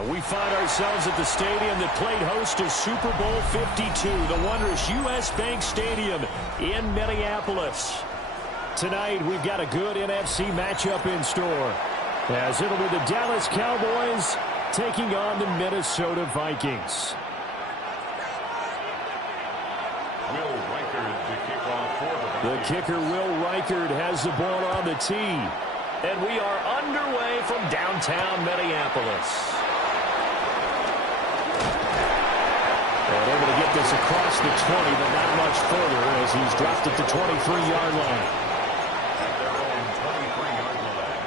And we find ourselves at the stadium that played host to Super Bowl 52, the wondrous U.S. Bank Stadium in Minneapolis. Tonight, we've got a good NFC matchup in store, as it'll be the Dallas Cowboys taking on the Minnesota Vikings. Will Reichard to kick off for the kicker, Will Reichard, has the ball on the tee. And we are underway from downtown Minneapolis. And able to get this across the 20, but not much further as he's dropped at the 23-yard line. At their own 23-yard line.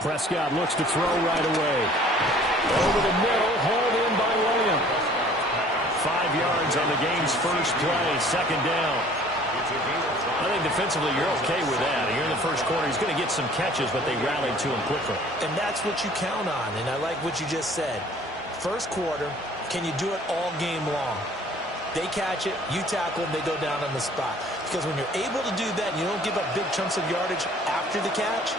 Prescott looks to throw right away. Over the middle, hauled in by Williams. 5 yards on the game's first play, second down. I think defensively you're okay with that. Here in the first quarter, he's going to get some catches, but they rallied to him quickly. And that's what you count on, and I like what you just said. First quarter, can you do it all game long? They catch it, you tackle them, they go down on the spot. Because when you're able to do that and you don't give up big chunks of yardage after the catch,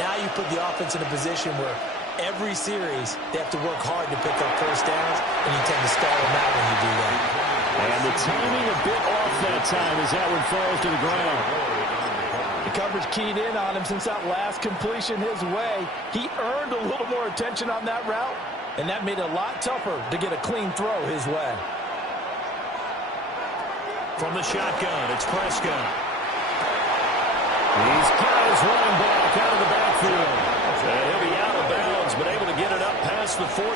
now you put the offense in a position where every series they have to work hard to pick up first downs, and you tend to stall them out when you do that. And the timing a bit off that time as that one falls to the ground. The coverage keyed in on him since that last completion his way. He earned a little more attention on that route, and that made it a lot tougher to get a clean throw his way. From the shotgun, it's Prescott. He's got his running back out of the backfield. And he'll be out of bounds, but able to get it up past the 45.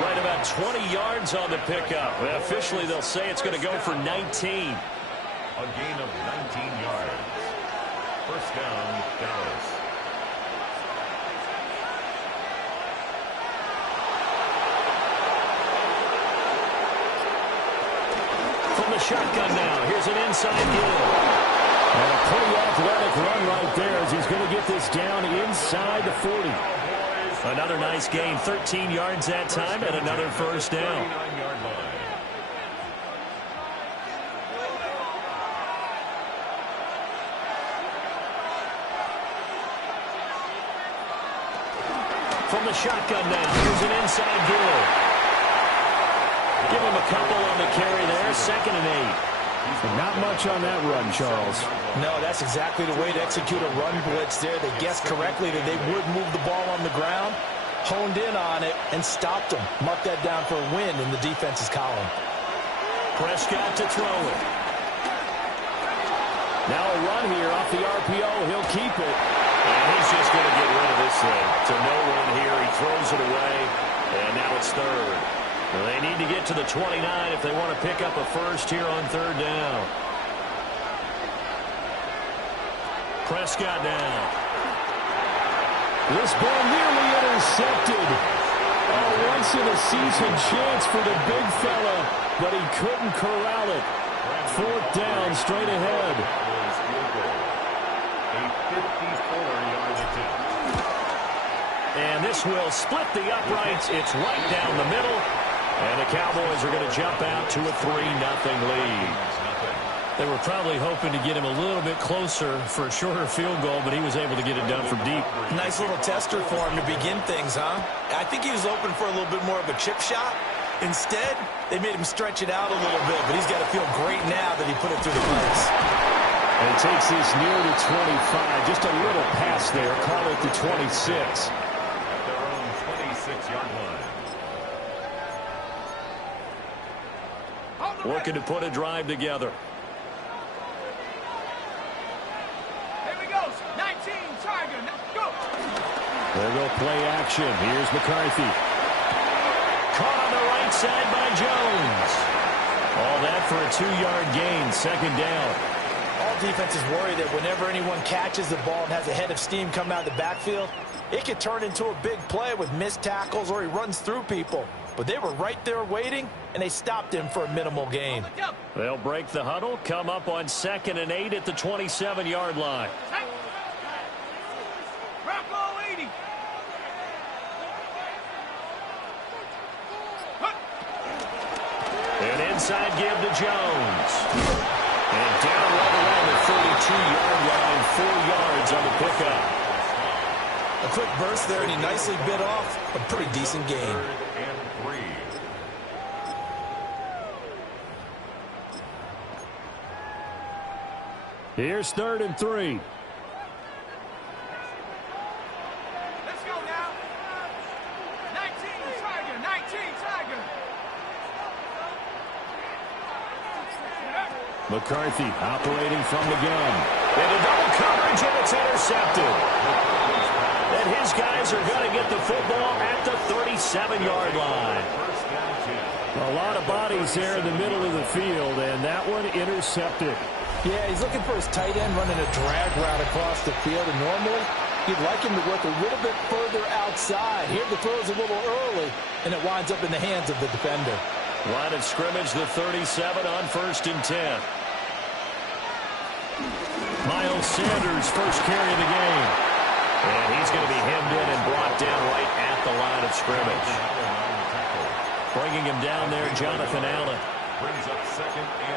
Right about 20 yards on the pickup. Well, officially, they'll say it's going to go for 19. A gain of 19 yards. First down, Dallas. From the shotgun now, here's an inside Gill. And a pretty athletic run right there as he's going to get this down inside the 40. Another nice gain, 13 yards that time, and another first down. From the shotgun now, here's an inside Gill. Give him a couple on the carry there, 2nd and 8. Not much on that run, Charles. No, that's exactly the way to execute a run blitz there. They guessed correctly that they would move the ball on the ground, honed in on it, and stopped them. Mark that down for a win in the defense's column. Prescott to throw it. Now a run here off the RPO. He'll keep it. And he's just going to get rid of this thing. To no one here. He throws it away. And now it's 3rd. Well, they need to get to the 29 if they want to pick up a first here on 3rd down. Prescott now. This ball nearly intercepted. A once-in-a-season chance for the big fella, but he couldn't corral it. 4th down, straight ahead. A 54-yard attempt. And this will split the uprights. It's right down the middle. And the Cowboys are going to jump out to a 3-0 lead. They were probably hoping to get him a little bit closer for a shorter field goal, but he was able to get it done from deep. Nice little tester for him to begin things, huh? I think he was open for a little bit more of a chip shot. Instead, they made him stretch it out a little bit, but he's got to feel great now that he put it through the legs. And it takes this near to 25. Just a little pass there. Call it the 26. At their own 26-yard line. Looking to put a drive together. Here we go. 19, Tiger. Let's go. There go play action. Here's McCarthy. Caught on the right side by Jones. All that for a 2-yard gain. 2nd down. All defenses worry that whenever anyone catches the ball and has a head of steam coming out of the backfield, it could turn into a big play with missed tackles or he runs through people. But they were right there waiting, and they stopped him for a minimal gain. They'll break the huddle, come up on 2nd and 8 at the 27-yard line. Rocco 80. An inside give to Jones. And down right around the 32-yard line, 4 yards on the pickup. A quick burst there, and he nicely bit off a pretty decent gain. 3rd and 3. Here's 3rd and 3. Let's go now. 19 Tiger. 19 Tiger. McCarthy operating from the gun. Into double coverage, and it's intercepted. And his guys are going to get the football at the 37-yard line. A lot of bodies there in the middle of the field, and that one intercepted. Yeah, he's looking for his tight end running a drag route across the field, and normally you'd like him to work a little bit further outside. Here the throw is a little early, and it winds up in the hands of the defender. Line of scrimmage, the 37 on 1st and 10. Miles Sanders, first carry of the game. And he's going to be hemmed in and brought down right at the line of scrimmage. Bringing him down there, Jonathan Allen.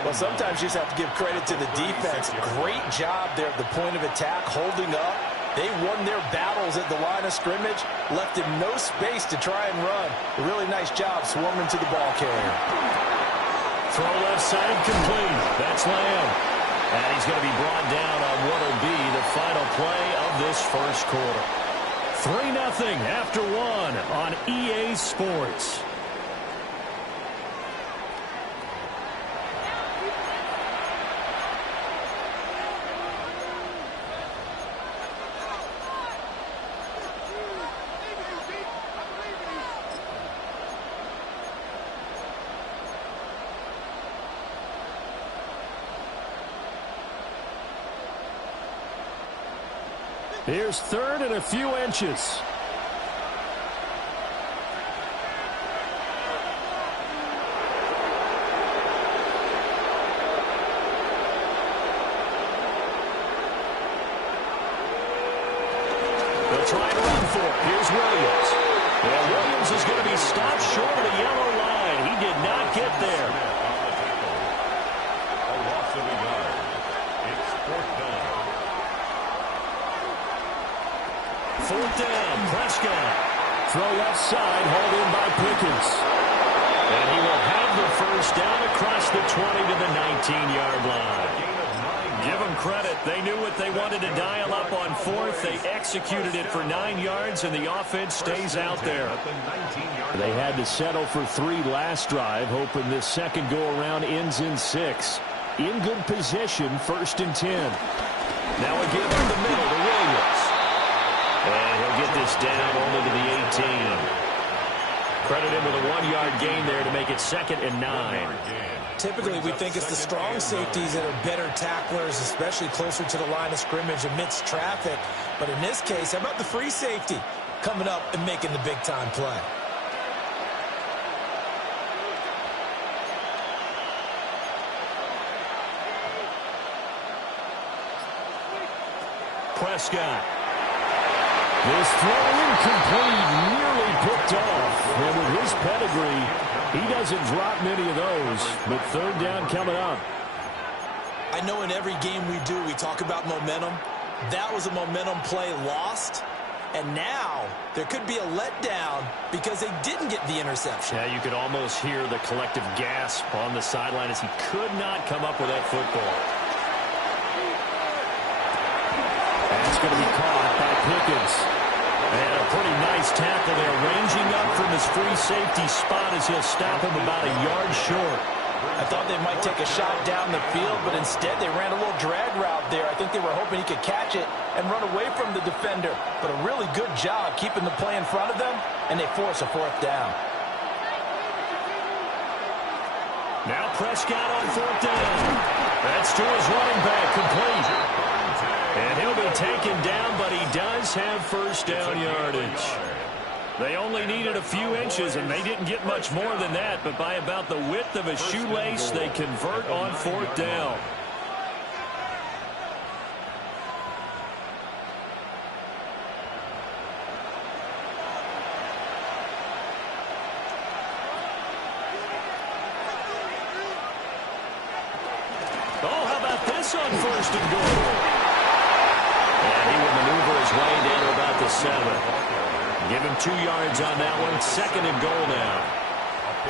Well, sometimes you just have to give credit to the defense. Great job there at the point of attack, holding up. They won their battles at the line of scrimmage, left him no space to try and run. A really nice job swarming to the ball carrier. Throw left side complete. That's Lamb. And he's going to be brought down on what will be the final play of this first quarter. 3-0 after 1 on EA Sports. Here's 3rd and a few inches. They'll try to run for it. Here's Williams. And Williams is going to be stopped short of the yellow line. He did not get there. A loss of a yard. It's 4th down. 4th down, Prescott. Throw left side, hauled in by Pickens. And he will have the first down across the 20 to the 19-yard line. Give them credit. They knew what they wanted to dial up on 4th. They executed it for 9 yards, and the offense stays out there. They had to settle for 3 last drive, hoping this second go-around ends in 6. In good position, 1st and 10. Now a give in the middle to Williams. And he'll get this down only to the 18. Credit him with a 1-yard gain there to make it 2nd and 9. Typically, we think it's the strong safeties that are better tacklers, especially closer to the line of scrimmage amidst traffic. But in this case, how about the free safety coming up and making the big-time play? Prescott. This throw incomplete, nearly picked off. And with his pedigree, he doesn't drop many of those. But 3rd down coming up. I know in every game we do, we talk about momentum. That was a momentum play lost. And now there could be a letdown because they didn't get the interception. Yeah, you could almost hear the collective gasp on the sideline as he could not come up with that football. That's going to be caught by Pickens. And a pretty nice tackle there, ranging up from his free safety spot as he'll stop him about a yard short. I thought they might take a shot down the field, but instead they ran a little drag route there. I think they were hoping he could catch it and run away from the defender. But a really good job keeping the play in front of them, and they force a 4th down. Now Prescott on 4th down. That's to his running back, complete. And he'll be taken down, but he does have 1st down yardage. They only needed a few inches, and they didn't get much more than that, but by about the width of a shoelace, they convert on 4th down. pass on first and goal. And he will maneuver his way down to about the 7. Give him 2 yards on that one. 2nd and goal now.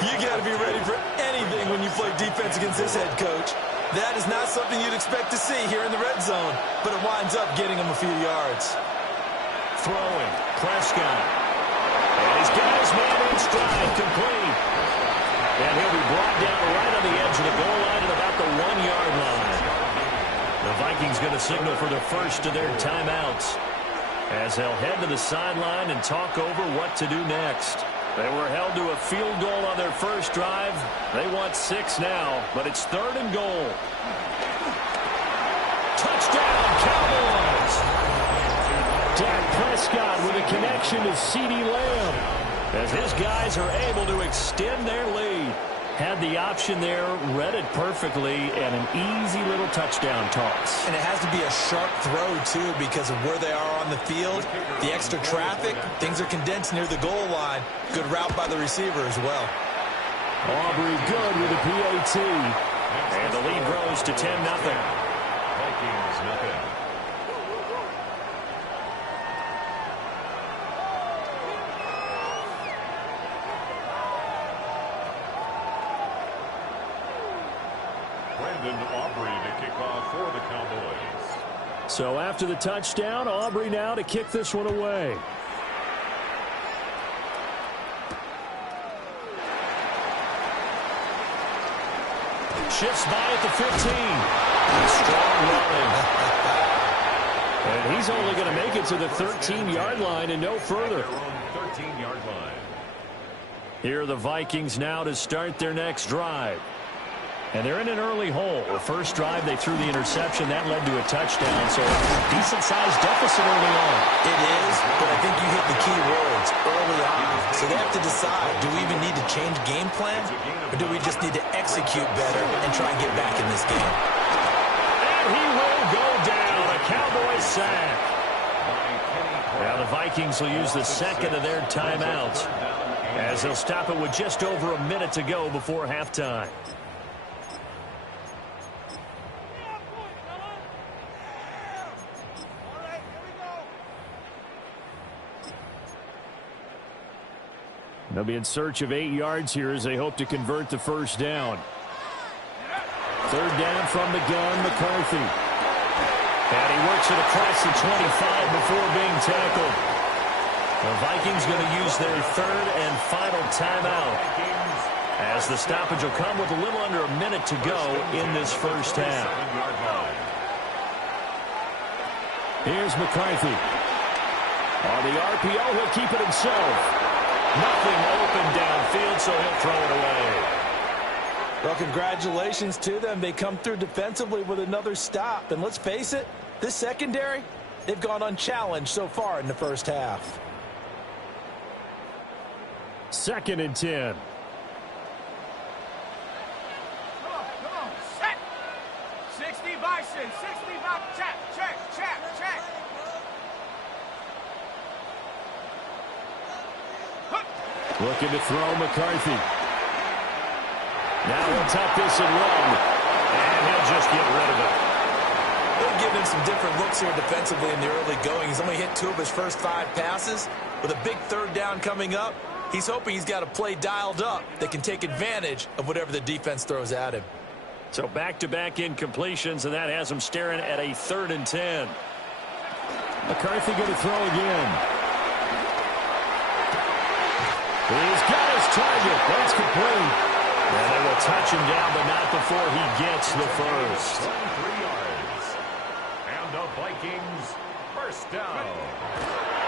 You got to be ready for anything when you play defense against this head coach. That is not something you'd expect to see here in the red zone, but it winds up getting him a few yards. Throwing, Prescott. And he's got his man in stride, complete. And he'll be brought down right on the edge of the goal line at about the 1-yard line. The Vikings going to signal for the first of their timeouts as they'll head to the sideline and talk over what to do next. They were held to a field goal on their first drive. They want 6 now, but it's 3rd and goal. Touchdown, Cowboys! Dak Prescott with a connection to CeeDee Lamb as his guys are able to extend their lead. Had the option there, read it perfectly, and an easy little touchdown toss. And it has to be a sharp throw, too, because of where they are on the field. The extra traffic, things are condensed near the goal line. Good route by the receiver as well. Aubrey good with a PAT. And the lead grows to 10-0. Vikings nothing. Aubrey to kick off for the Cowboys. So after the touchdown, Aubrey now to kick this one away. Shifts by at the 15. Strong running. And he's only going to make it to the 13-yard line and no further. 13-yard line. Here are the Vikings now to start their next drive. And they're in an early hole. The first drive, they threw the interception. That led to a touchdown. So decent-sized deficit early on. It is, but I think you hit the key words early on. So they have to decide, do we even need to change game plan? Or do we just need to execute better and try and get back in this game? And he will go down. A Cowboys sack. Now the Vikings will use the second of their timeouts as they'll stop it with just over a minute to go before halftime. They'll be in search of 8 yards here as they hope to convert the first down. 3rd down from the gun, McCarthy. And he works it across the 25 before being tackled. The Vikings going to use their 3rd and final timeout as the stoppage will come with a little under a minute to go in this first half. Here's McCarthy. On the RPO, he'll keep it himself. Nothing open downfield, so he'll throw it away. Well, congratulations to them. They come through defensively with another stop. And let's face it, this secondary, they've gone unchallenged so far in the first half. 2nd and 10. Come on, set. 60 Bison, 60 Bison, check. Looking to throw McCarthy. Now he'll tuck this and run. And he'll just get rid of it. They're giving him some different looks here defensively in the early going. He's only hit 2 of his first 5 passes. With a big 3rd down coming up, he's hoping he's got a play dialed up that can take advantage of whatever the defense throws at him. So back-to-back incompletions, and that has him staring at a 3rd and 10. McCarthy going to throw again. He's got his target. That's complete. And they will touch him down, but not before he gets the first. 3 yards. And the Vikings first down.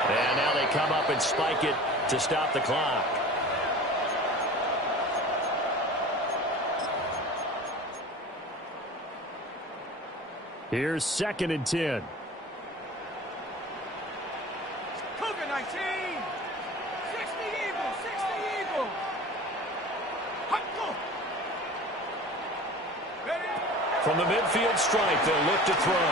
And now they come up and spike it to stop the clock. Here's 2nd and 10. Cougar 19. 60 Eagle, 60 Eagle. Hot go. Ready? From the midfield stripe, they'll look to throw.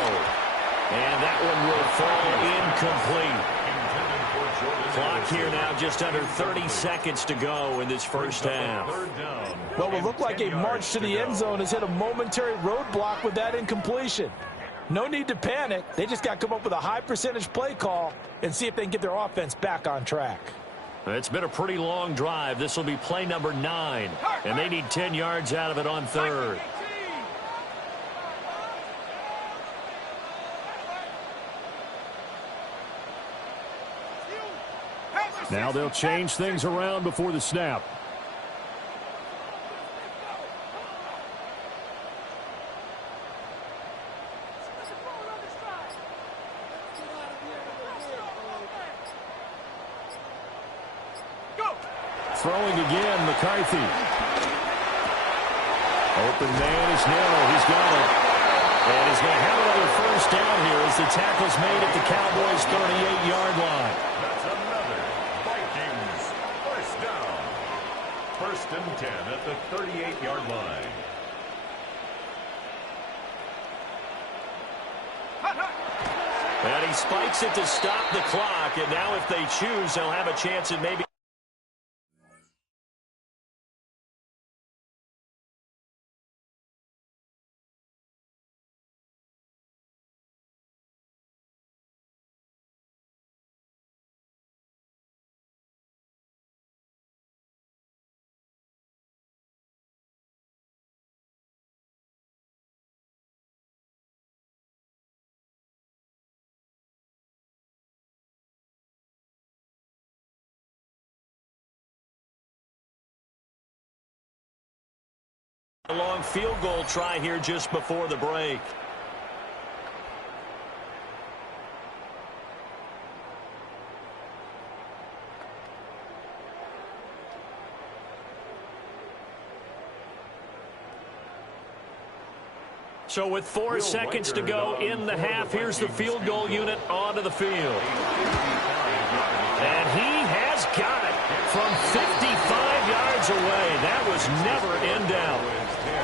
And that one will fall incomplete. Intended for Jordan Clock here now just under 30 seconds to go in this first half. Well, what looked like a march to the end zone has hit a momentary roadblock with that incompletion. No need to panic. They just got to come up with a high percentage play call and see if they can get their offense back on track. It's been a pretty long drive. This will be play number 9, and they need 10 yards out of it on third. Now they'll change things around before the snap. Throwing again, McCarthy. Open man is narrow. He's got it. And he's going to have another first down here as the tackle's made at the Cowboys' 38-yard line. That's another Vikings first down. First and 10 at the 38-yard line. And he spikes it to stop the clock. And now if they choose, they'll have a chance at maybe. A long field goal try here just before the break. So with 4 seconds to go in the half, here's the field goal unit onto the field. And he has got it from 55 yards away. That was never in doubt.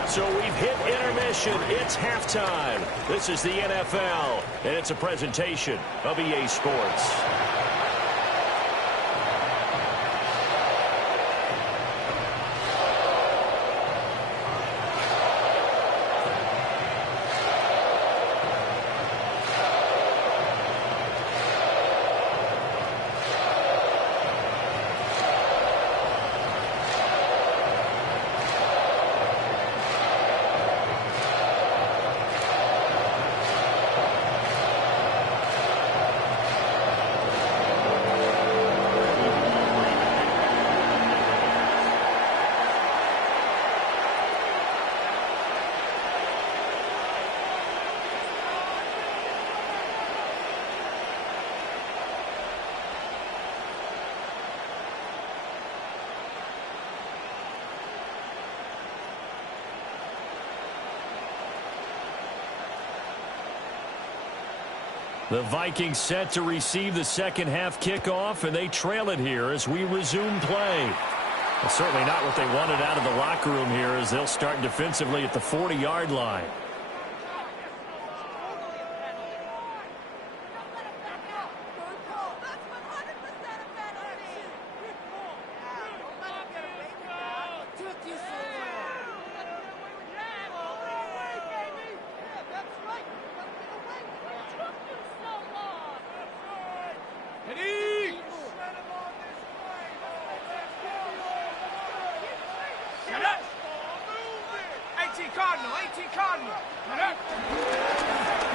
So we've hit intermission. It's halftime. This is the NFL, and it's a presentation of EA Sports. The Vikings set to receive the second half kickoff, and they trail it here as we resume play. Well, certainly not what they wanted out of the locker room here as they'll start defensively at the 40-yard line.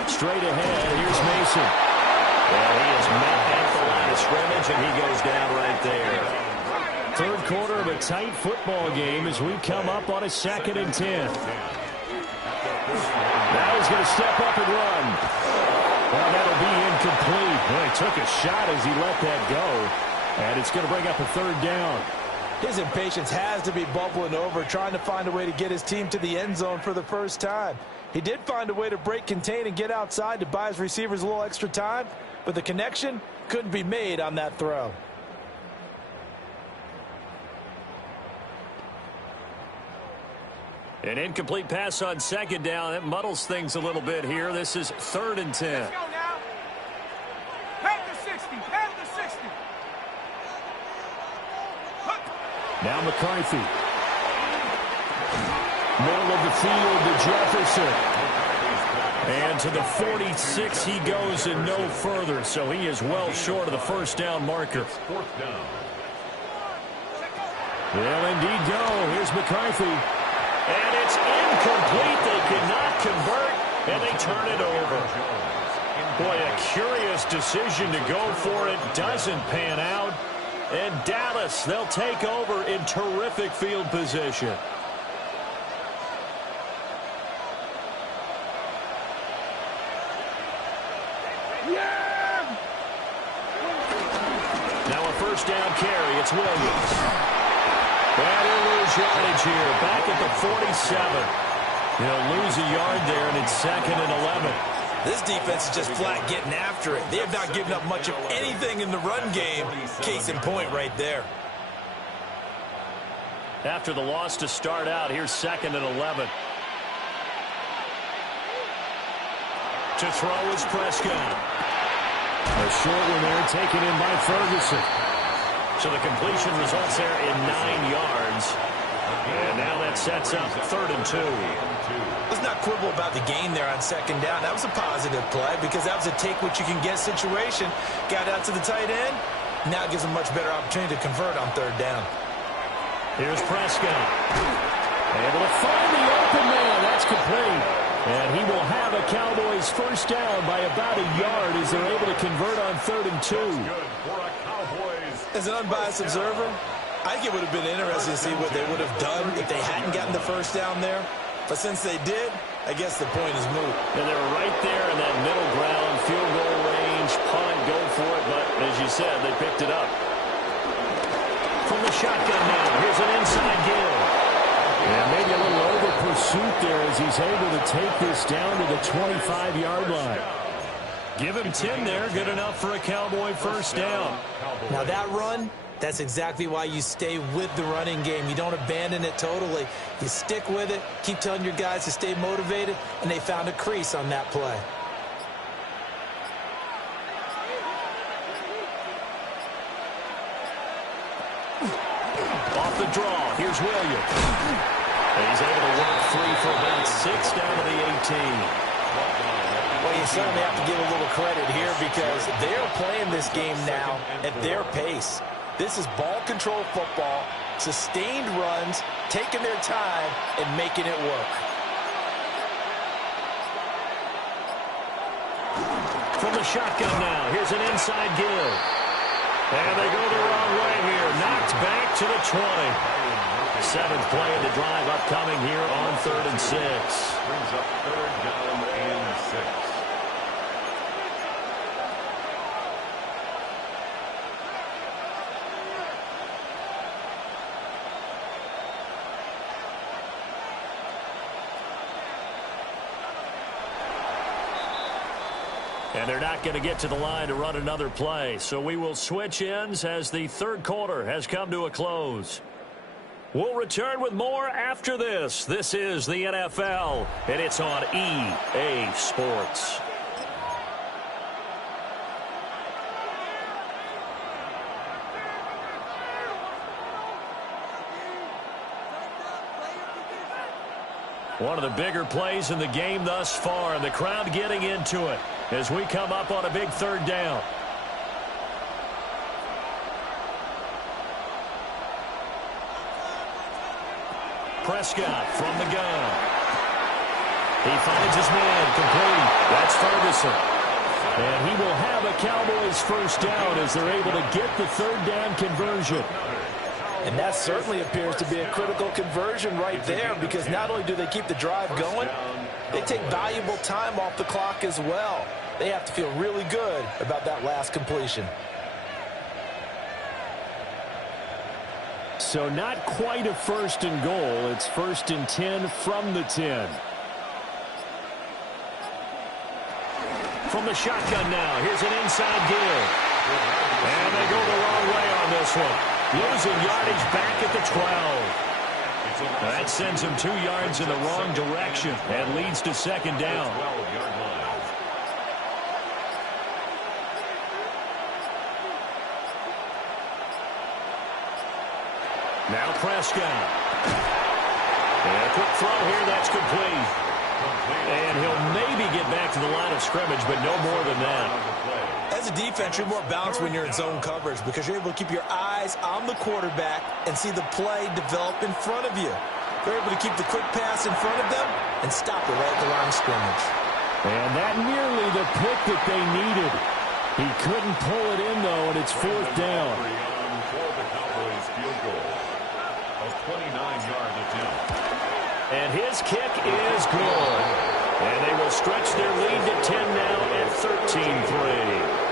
Straight ahead, here's Mason. Well, he is met at the line of scrimmage, and he goes down right there. Third quarter of a tight football game as we come up on a 2nd and 10. Now he's going to step up and run. Well, that'll be incomplete. Well, he took a shot as he let that go, and it's going to bring up a 3rd down. His impatience has to be bubbling over, trying to find a way to get his team to the end zone for the first time. He did find a way to break contain and get outside to buy his receivers a little extra time, but the connection couldn't be made on that throw. An incomplete pass on 2nd down. That muddles things a little bit here. This is 3rd and 10. Let's go now. Head to 60. Head to 60. Now McCarthy. Middle of the field to Jefferson. And to the 46 he goes and no further. So he is well short of the first down marker. Fourth down. Well, indeed go. Here's McCarthy. And it's incomplete. They cannot convert, and they turn it over. Boy, a curious decision to go for it. Doesn't pan out. And Dallas, they'll take over in terrific field position. Now a first down carry. It's Williams. And he'll lose yardage here. Back at the 47. He'll lose a yard there, and it's 2nd and 11. This defense is just flat getting after it. They have not given up much of anything in the run game. Case in point right there. After the loss to start out, here's 2nd and 11. To throw is Prescott. A short one there taken in by Ferguson. So the completion results there in 9 yards. And now that sets up 3rd and 2. Let's not quibble about the gain there on 2nd down. That was a positive play because that was a take-what-you-can-get situation. Got out to the tight end. Now it gives them a much better opportunity to convert on 3rd down. Here's Prescott. Able to find the open man. That's complete. And he will have a Cowboys first down by about a yard as they're able to convert on 3rd and 2. As an unbiased observer, I think it would have been interesting to see what they would have done if they hadn't gotten the first down there. But since they did, I guess the point is moot. And they were right there in that middle ground, field goal range, punt, go for it. But as you said, they picked it up. From the shotgun now, here's an inside give. And maybe a little over pursuit there as he's able to take this down to the 25-yard line. Give him 10 there, good enough for a Cowboy first down. Now that run, that's exactly why you stay with the running game. You don't abandon it totally. You stick with it, keep telling your guys to stay motivated, and they found a crease on that play. Off the draw, here's Williams. And he's able to work free for about 6 down to the 18. Well, you certainly have to give a little credit here because they're playing this game now at their pace. This is ball control football, sustained runs, taking their time, and making it work. From the shotgun now, here's an inside give. And they go the wrong way here. Knocked back to the 20. 7th play of the drive upcoming here on 3rd and 6. Brings up 3rd down and 6. And they're not going to get to the line to run another play. So we will switch ends as the 3rd quarter has come to a close. We'll return with more after this. This is the NFL, and it's on EA Sports. One of the bigger plays in the game thus far, and the crowd getting into it as we come up on a big 3rd down. Prescott from the gun. He finds his man complete. That's Ferguson. And he will have a Cowboys first down as they're able to get the 3rd down conversion. And that certainly appears to be a critical conversion right there because not only do they keep the drive going, they take valuable time off the clock as well. They have to feel really good about that last completion. So not quite a 1st and goal. It's 1st and 10 from the 10. From the shotgun now, here's an inside give. And they go the wrong way on this one. Losing yardage back at the 12. That sends them 2 yards in the wrong direction and leads to 2nd down. Now Prescott. And a quick throw here, that's complete. And he'll maybe get back to the line of scrimmage, but no more than that. As a defense, you're more balanced when you're in zone coverage because you're able to keep your eyes on the quarterback and see the play develop in front of you. They're able to keep the quick pass in front of them and stop it right at the line of scrimmage. And that nearly the pick that they needed. He couldn't pull it in, though, and it's fourth down. For the Cowboys field goal. A 29-yard attempt. And his kick is good. And they will stretch their lead to 10 now at 13-3.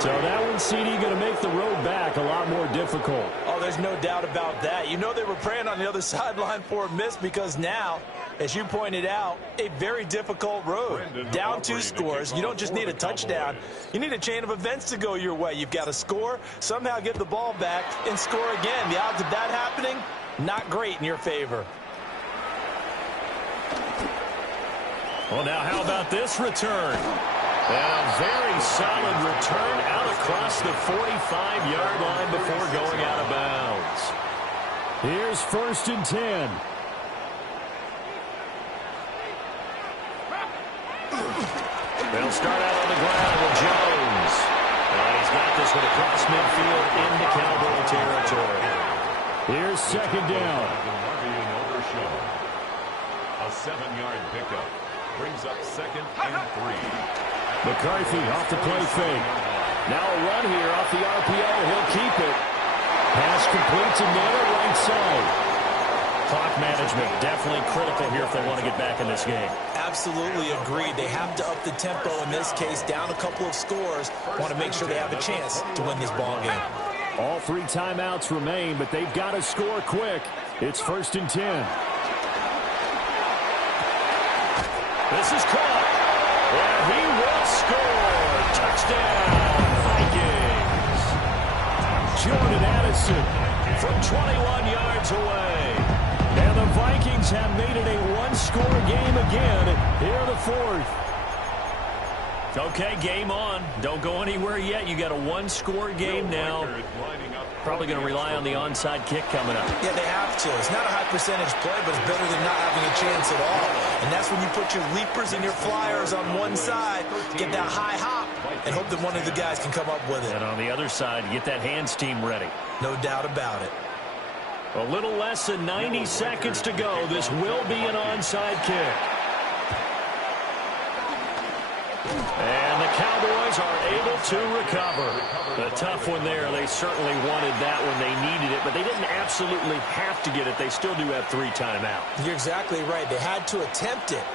So that one, CD, going to make the road back a lot more difficult. Oh, there's no doubt about that. You know they were praying on the other sideline for a miss because now, as you pointed out, a very difficult road. Down 2 scores. You don't just need a touchdown. You need a chain of events to go your way. You've got to score, somehow get the ball back, and score again. The odds of that happening, not great in your favor. Well, now how about this return? And a very solid return out across the 45-yard line before going out of bounds. Here's 1st and 10. They'll start out on the ground with Jones. And he's got this one across midfield into Cowboy territory. Here's 2nd down. A 7-yard pickup brings up 2nd and 3. McCarthy off the play fake. Now a run here off the RPO. He'll keep it. Pass complete to Naylor, right side. Clock management definitely critical here if they want to get back in this game. Absolutely agreed. They have to up the tempo in this case, down a couple of scores. Want to make sure they have a chance to win this ball game. All 3 timeouts remain, but they've got to score quick. It's 1st and 10. This is caught. And he will score. Touchdown, Vikings. Jordan Addison from 21 yards away. And the Vikings have made it a 1-score game again here in the 4th. Okay, game on. Don't go anywhere yet. You got a 1-score game now. Probably going to rely on the onside kick coming up. Yeah, they have to. It's not a high percentage play, but it's better than not having a chance at all. And that's when you put your leapers and your flyers on one side, get that high hop, and hope that one of the guys can come up with it. And on the other side, get that hands team ready. No doubt about it. A little less than 90 seconds to go. This will be an onside kick. And the Cowboys are able to recover. A tough one there. They certainly wanted that when they needed it, but they didn't absolutely have to get it. They still do have 3 timeouts. You're exactly right. They had to attempt it.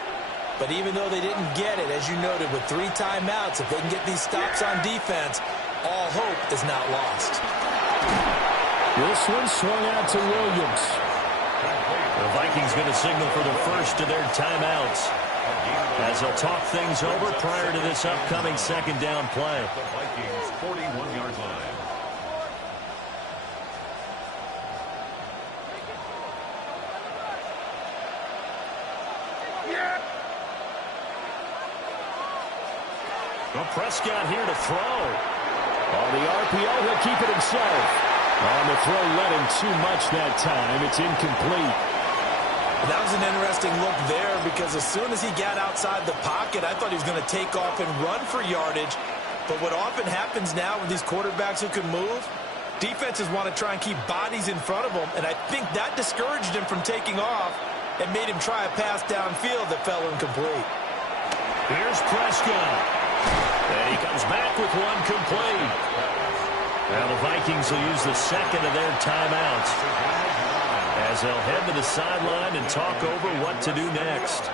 But even though they didn't get it, as you noted, with 3 timeouts, if they can get these stops on defense, all hope is not lost. This one swung out to Williams. The Vikings going to signal for the first of their timeouts as they'll talk things over prior to this upcoming 2nd down play. The Vikings 41-yard line. Well, Prescott here to throw. On the RPO, he'll keep it himself. On the throw, led him too much that time. It's incomplete. That was an interesting look there because as soon as he got outside the pocket, I thought he was going to take off and run for yardage. But what often happens now with these quarterbacks who can move, defenses want to try and keep bodies in front of them, and I think that discouraged him from taking off and made him try a pass downfield that fell incomplete. Here's Prescott. And he comes back with one complete. Now the Vikings will use the 2nd of their timeouts as they'll head to the sideline and talk over what to do next.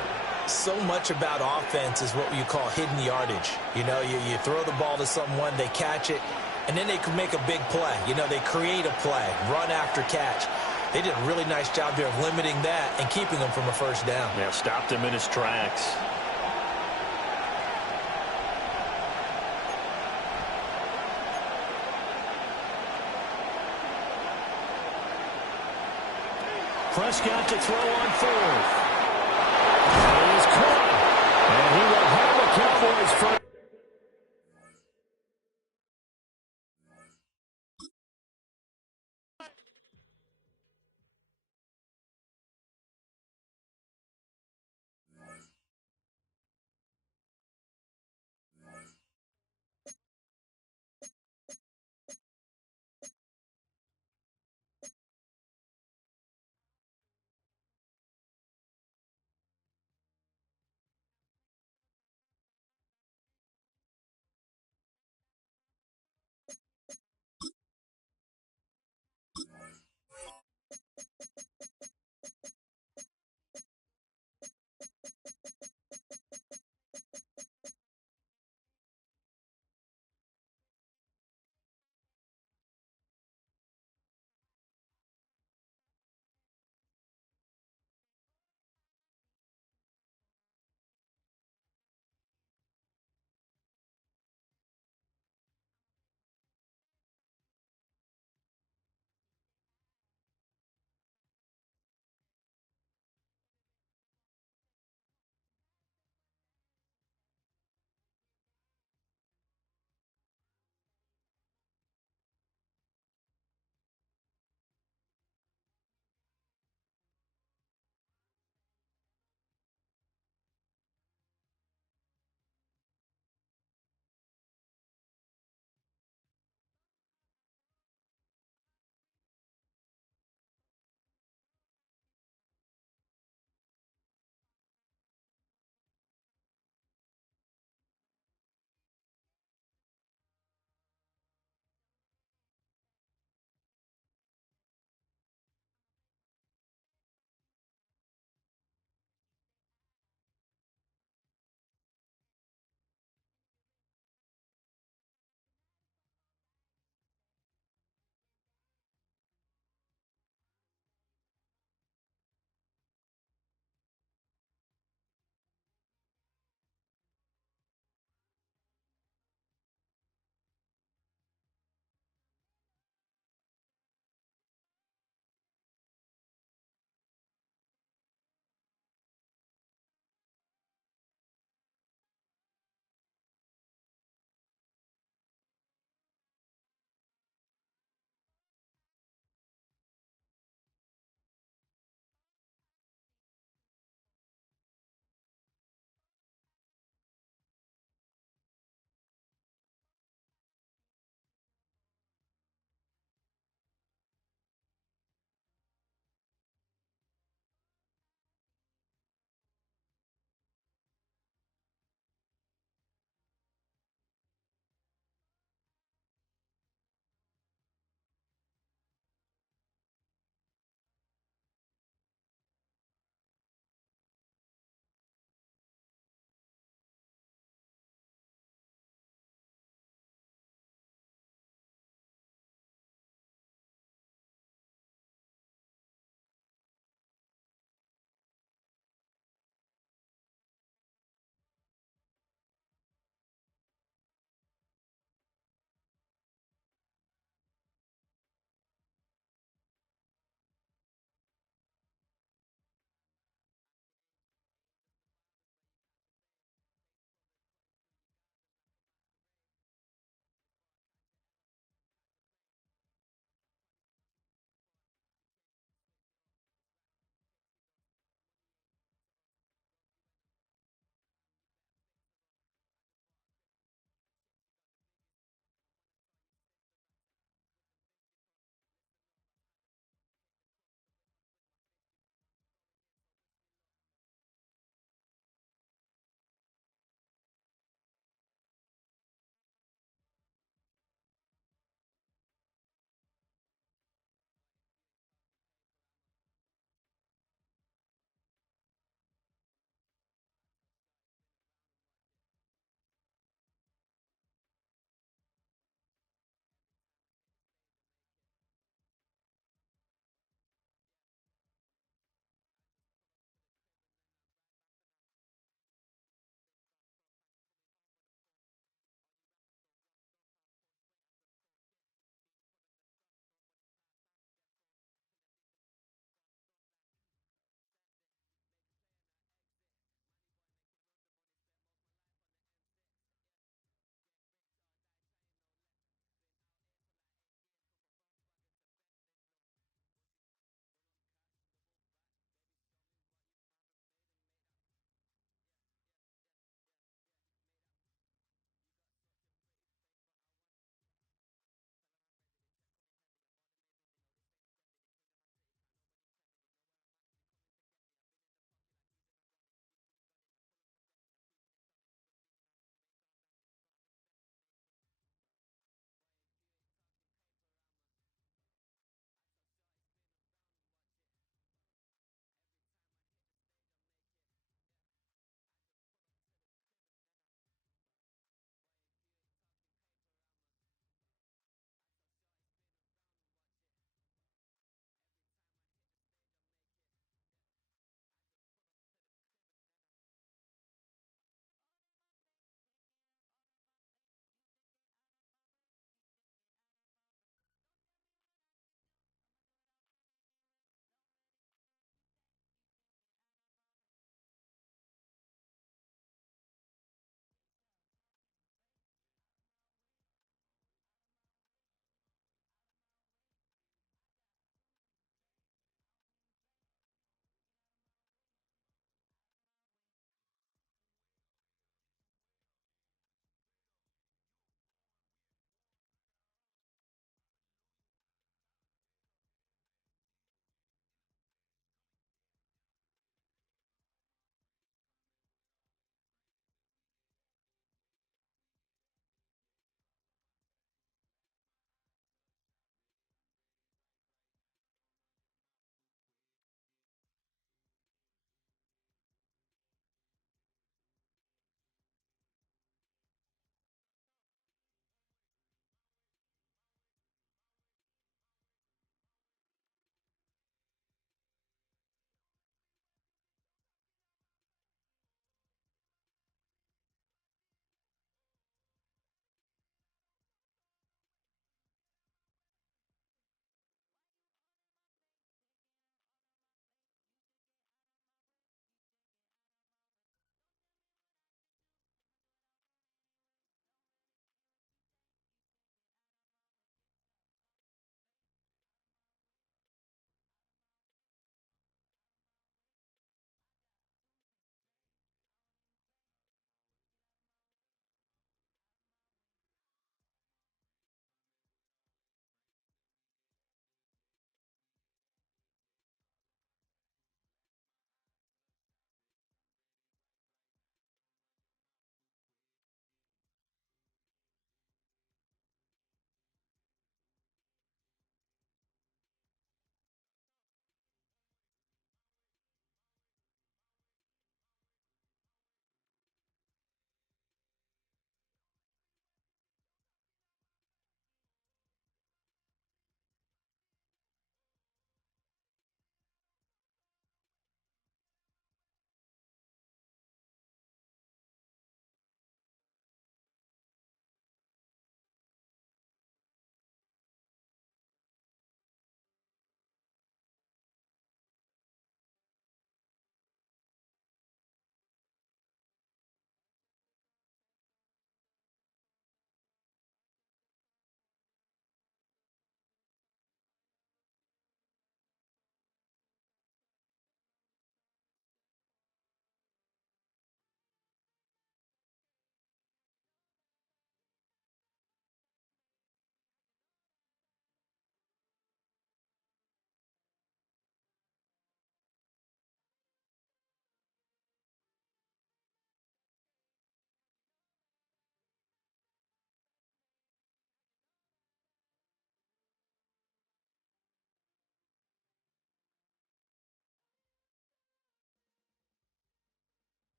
So much about offense is what you call hidden yardage. You know, you throw the ball to someone, they catch it, and then they can make a big play. You know, they create a play, run after catch. They did a really nice job there of limiting that and keeping him from a first down. Yeah, stopped him in his tracks. Prescott to throw on 4th. He is caught. And he will have the Cowboys first.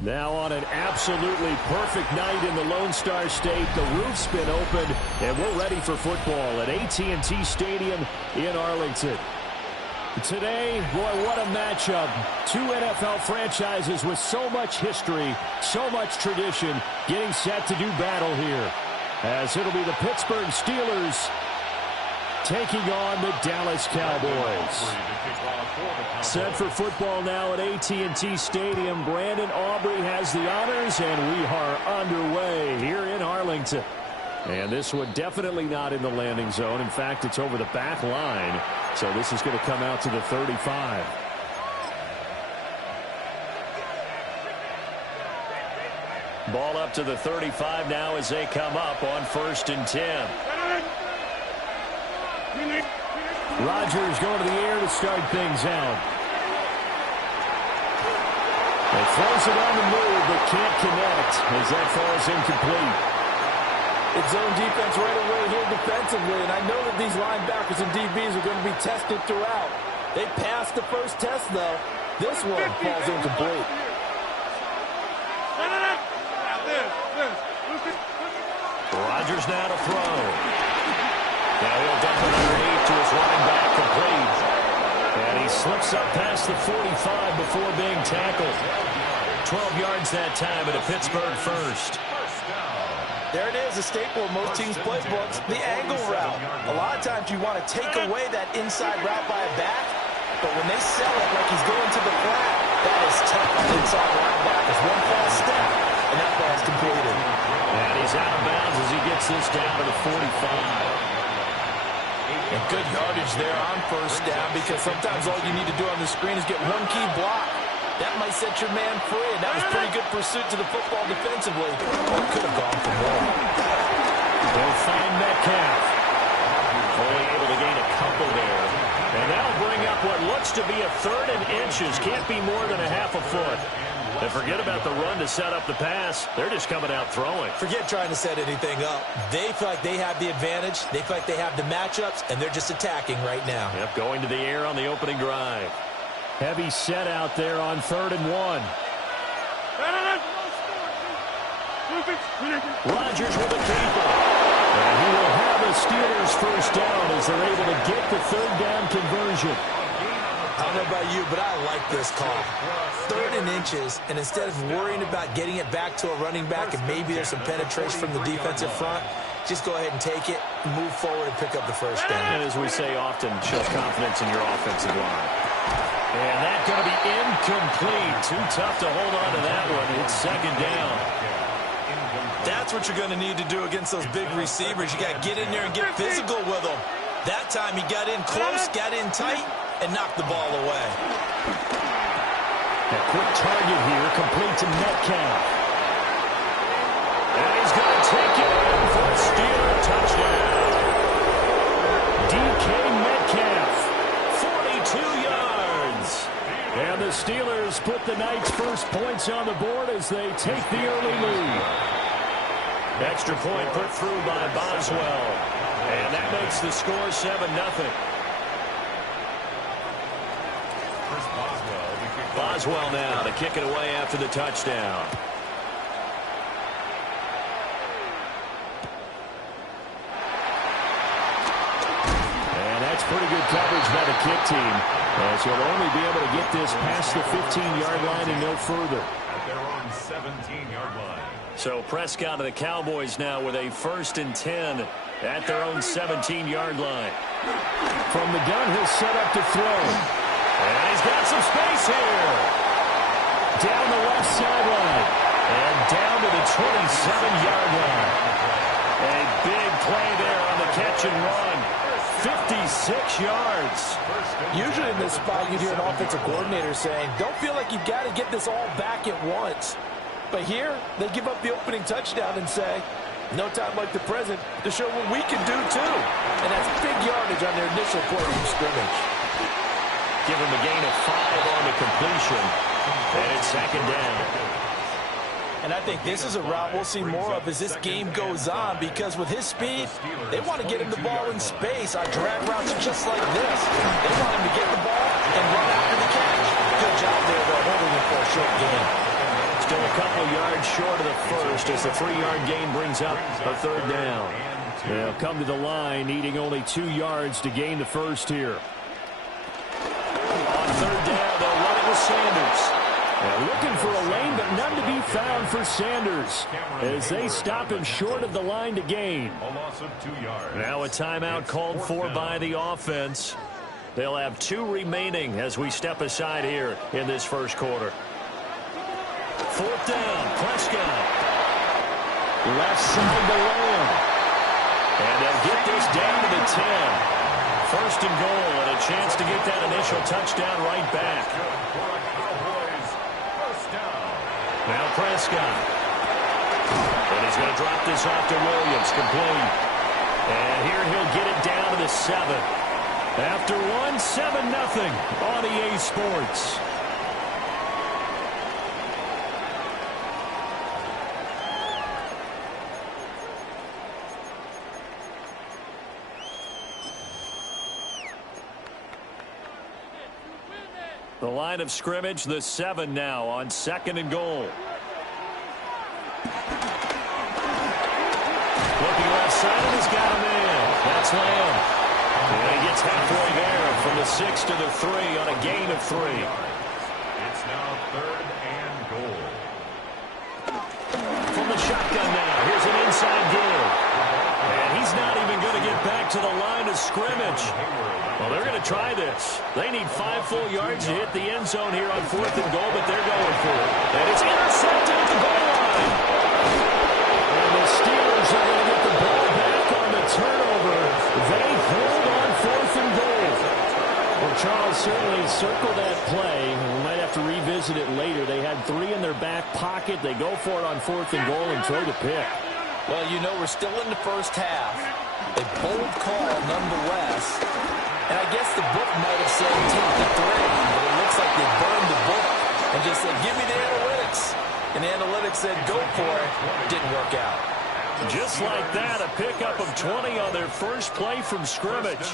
Now on an absolutely perfect night in the Lone Star State, the roof's been opened, and we're ready for football at AT&T Stadium in Arlington. Today, boy, what a matchup. Two NFL franchises with so much history, so much tradition, getting set to do battle here. As it'll be the Pittsburgh Steelers taking on the Dallas Cowboys. Set for football now at AT&T Stadium. Brandon Aubrey has the honors, and we are underway here in Arlington. And this one definitely not in the landing zone. In fact, it's over the back line. So this is going to come out to the 35. Ball up to the 35 now as they come up on 1st and 10. Rodgers going to the air to start things out. He throws it on the move, but can't connect as that falls incomplete. It's zone defense right away here defensively, and I know that these linebackers and DBs are going to be tested throughout. They passed the first test, though. This one falls incomplete. Rodgers now to throw. Now he'll dump it underneath to his running back, complete. And he slips up past the 45 before being tackled. 12 yards that time at a Pittsburgh first. There it is, a staple of most teams' playbooks, the angle route. A lot of times you want to take away that inside route by a back, but when they sell it like he's going to the flat, that is tough on inside linebackers. One false step, and that ball's completed. And he's out of bounds as he gets this down to the 45. And good yardage there on first down, because sometimes all you need to do on the screen is get one key block. That might set your man free, and that was pretty good pursuit to the football defensively. Oh, could have gone for more. They'll find Metcalf. Only able to gain a couple there. And that'll bring up what looks to be a 3rd and inches. Can't be more than a half a foot. And forget about the run to set up the pass. They're just coming out throwing. Forget trying to set anything up. They feel like they have the advantage. They feel like they have the matchups, and they're just attacking right now. Yep, going to the air on the opening drive. Heavy set out there on 3rd and 1. Rodgers with a keeper. And he will have the Steelers first down as they're able to get the 3rd down conversion. I don't know about you, but I like this call. 3rd and inches, and instead of worrying about getting it back to a running back and maybe there's some penetration from the defensive front, just go ahead and take it, move forward, and pick up the first down. And as we say often, shows confidence in your offensive line. And that's going to be incomplete. Too tough to hold on to that one. It's 2nd down. That's what you're going to need to do against those big receivers. You got to get in there and get physical with them. That time he got in close, got in tight, and knocked the ball away. A quick target here, complete to Metcalf. And he's going to take it in for a Steeler touchdown. DK Metcalf, 42 yards. And the Steelers put the night's first points on the board as they take the early lead. Extra point put through by Boswell. And that makes the score 7-0. Boswell now to kick it away after the touchdown. And that's pretty good coverage by the kick team, as he'll only be able to get this past the 15-yard line and no further. At their own 17-yard line. So Prescott of the Cowboys now with a 1st and 10 at their own 17-yard line. From the gun, he'll set up to throw. And he's got some space here. Down the left sideline. And down to the 27-yard line. A big play there on the catch and run. 56 yards. Usually in this spot, you'd hear an offensive coordinator saying, don't feel like you've got to get this all back at once. But here, they give up the opening touchdown and say, no time like the present to show what we can do too. And that's big yardage on their initial play from scrimmage. Give him a gain of 5 on the completion. And it's second down. And I think this is a route we'll see more of as this game goes on, because with his speed, they want to get him the ball in space on drag routes just like this. They want him to get the ball and run after the catch. Good job there, though, holding him for a short gain. Still a couple yards short of the first as the 3-yard gain brings up a third down. They'll come to the line needing only 2 yards to gain the first here. On third down, they'll run it with Sanders. Looking for a lane, but none to be found for Sanders as they stop him short of the line to gain. A loss of 2 yards. Now a timeout called for by the offense. They'll have 2 remaining as we step aside here in this first quarter. Fourth down, Prescott. Left side to Lamb. And they'll get this down to the 10. First and goal, and a chance to get that initial touchdown right back. Now Prescott. And he's going to drop this off to Williams, complete. And here he'll get it down to the 7. After 7-0 on EA Sports. The line of scrimmage, the 7 now on second and goal. Looking left side, and he's got a man. That's Lamb. And he gets halfway there from the 6 to the 3 on a gain of 3. It's now third and goal. From the shotgun now, here's an inside give. And he's not even going to get back to the line of scrimmage. Well, they're going to try this. They need 5 full yards to hit the end zone here on fourth and goal, but they're going for it. And it's intercepted at the goal line. And the Steelers are going to get the ball back on the turnover. They hold on fourth and goal. Well, Charles, certainly circle that play. We might have to revisit it later. They had 3 in their back pocket. They go for it on fourth and goal and throw the pick. Well, you know, we're still in the first half. A bold call nonetheless. And I guess the book might have said take the 3, but it looks like they burned the book and just said, give me the analytics. And the analytics said, go for it. Didn't work out. Just like that, a pickup of 20 on their first play from scrimmage.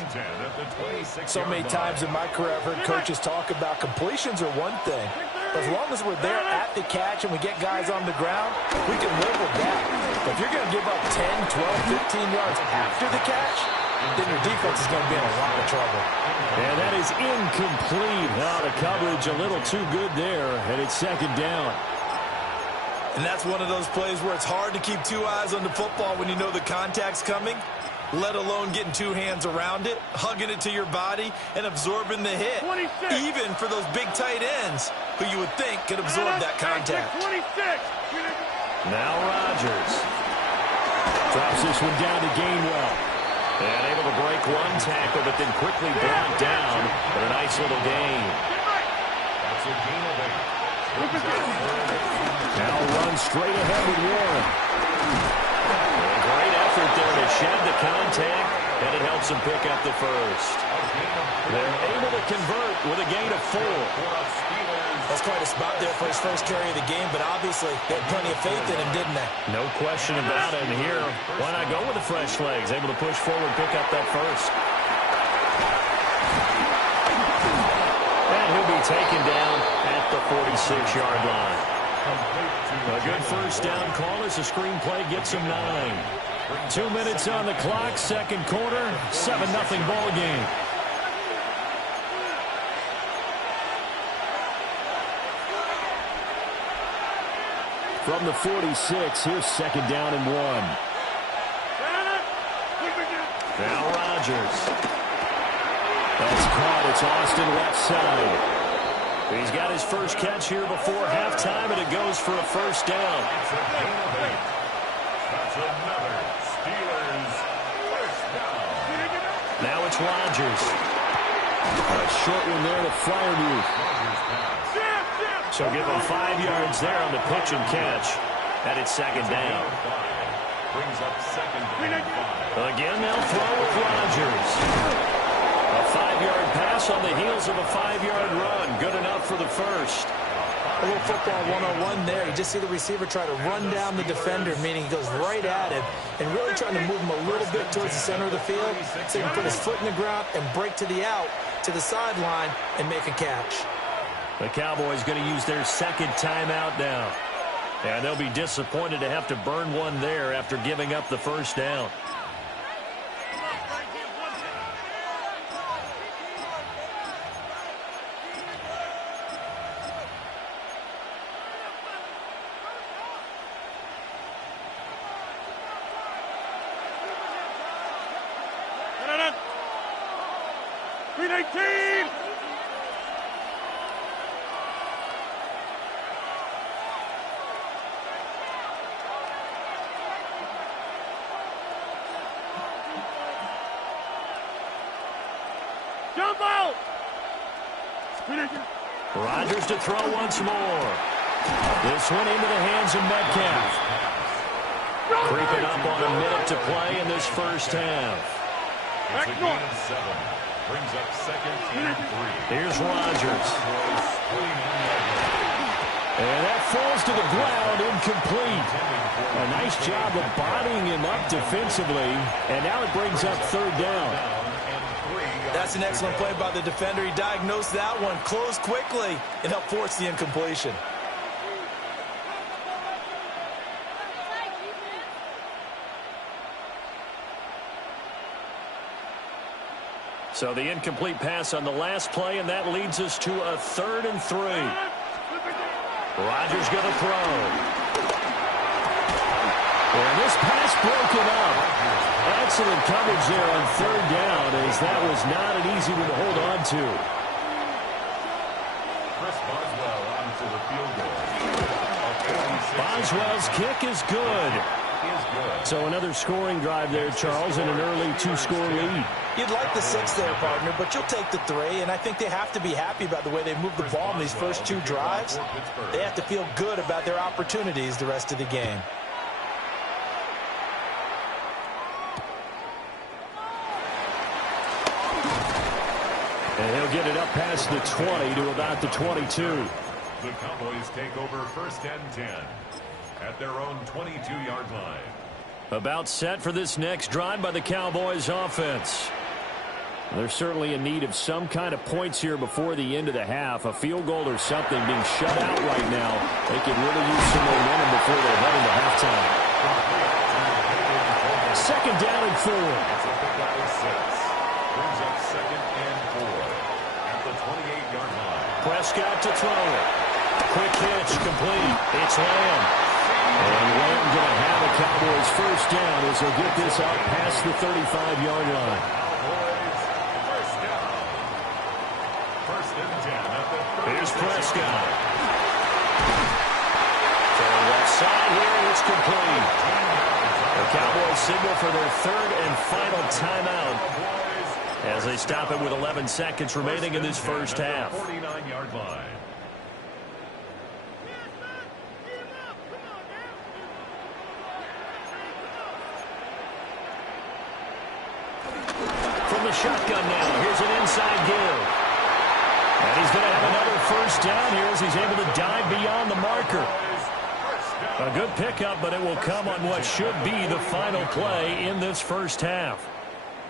So many times in my career, I've heard coaches talk about completions are one thing. But as long as we're there at the catch and we get guys on the ground, we can live with that. But if you're going to give up 10, 12, 15 yards after the catch, then your defense is going to be in a lot of trouble. And that is incomplete. Now the coverage a little too good there, and it's second down. And that's one of those plays where it's hard to keep 2 eyes on the football when you know the contact's coming, let alone getting 2 hands around it, hugging it to your body, and absorbing the hit. 26. Even for those big tight ends who you would think could absorb that contact. 26. Now Rodgers drops this one down to Gainwell. And able to break one tackle, but then quickly brought down. But a nice little gain. That's a gain of 8. Now run straight ahead with Warren. A great effort there to shed the contact, and it helps them pick up the first. They're able to convert with a gain of 4. That's quite a spot there for his first carry of the game, but obviously they had plenty of faith in him, didn't they? No question about it. And here, why not go with the fresh legs? Able to push forward, pick up that first. And he'll be taken down at the 46-yard line. A good first down call as the screenplay gets him 9. 2 minutes on the clock, second quarter, 7-0 ball game. From the 46, here's second down and 1. Now Rodgers. That's caught. It's Austin left side. He's got his first catch here before halftime, and it goes for a first down. That's another Steelers, first down. Now it's Rodgers. A short one there to Fryermuth. So give him 5 yards there on the pitch and catch. And it's second down. Brings up second and 5. Again, they'll throw with Rodgers. A 5-yard pass on the heels of a 5-yard run. Good enough for the first. A little football 101 there. You just see the receiver try to run down the defender, meaning he goes right at him and really trying to move him a little bit towards the center of the field so he can put his foot in the ground and break to the out, to the sideline, and make a catch. The Cowboys going to use their second timeout now. And they'll be disappointed to have to burn one there after giving up the first down. Rodgers to throw once more. This one into the hands of Metcalf. Creeping up on a minute to play in this first half. It's a gain of 7. Brings up second and 3. Here's Rodgers. And that falls to the ground, incomplete. A nice job of bodying him up defensively. And now it brings up third down. That's an excellent play by the defender. He diagnosed that one, closed quickly, and helped force the incompletion. So the incomplete pass on the last play, and that leads us to a 3rd and 3. Rodgers going to throw. And this pass broken up. Excellent coverage there on 3rd down, as that was not an easy one to hold on to. Chris Boswell onto the field goal. Boswell's kick is good. So another scoring drive there, Charles, and an early 2-score lead. You'd like the 6 there, partner, but you'll take the 3, and I think they have to be happy about the way they moved the ball in these first 2 drives. They have to feel good about their opportunities the rest of the game. And he'll get it up past the 20 to about the 22. The Cowboys take over 1st and 10 at their own 22-yard line. About set for this next drive by the Cowboys offense. They're certainly in need of some kind of points here before the end of the half. A field goal or something being shut out right now. They could really use some momentum before they head into halftime. 2nd down and 4. It's a big out of 6. Brings up 2nd and 4 at the 28-yard line. Prescott to throw it. Quick catch complete. It's Lamb. And Lamb going to have a Cowboys first down as they'll get this out past the 35-yard line. Cowboys first down. 1st and 10 at the 36. Here's Prescott. Throwing left side here, and it's complete. The Cowboys signal for their 3rd and final timeout as they stop it with 11 seconds remaining in this first half. 49-yard line. From the shotgun now, here's an inside give. And he's going to have another first down here as he's able to dive beyond the marker. A good pickup, but it will come on what should be the final play in this first half.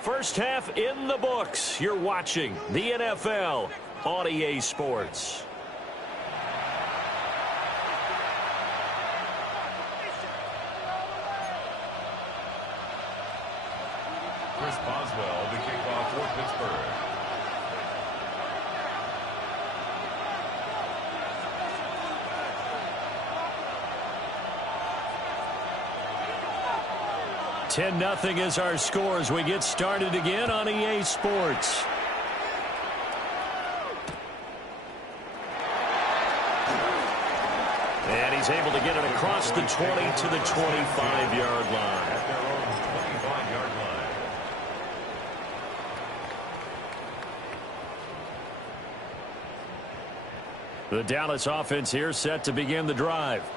First half in the books. You're watching the NFL on EA Sports. Chris Boswell to kick off for Pittsburgh. $10-0 is our score as we get started again on EA Sports. And he's able to get it across the 20 to the 25-yard line. The Dallas offense here set to begin the drive.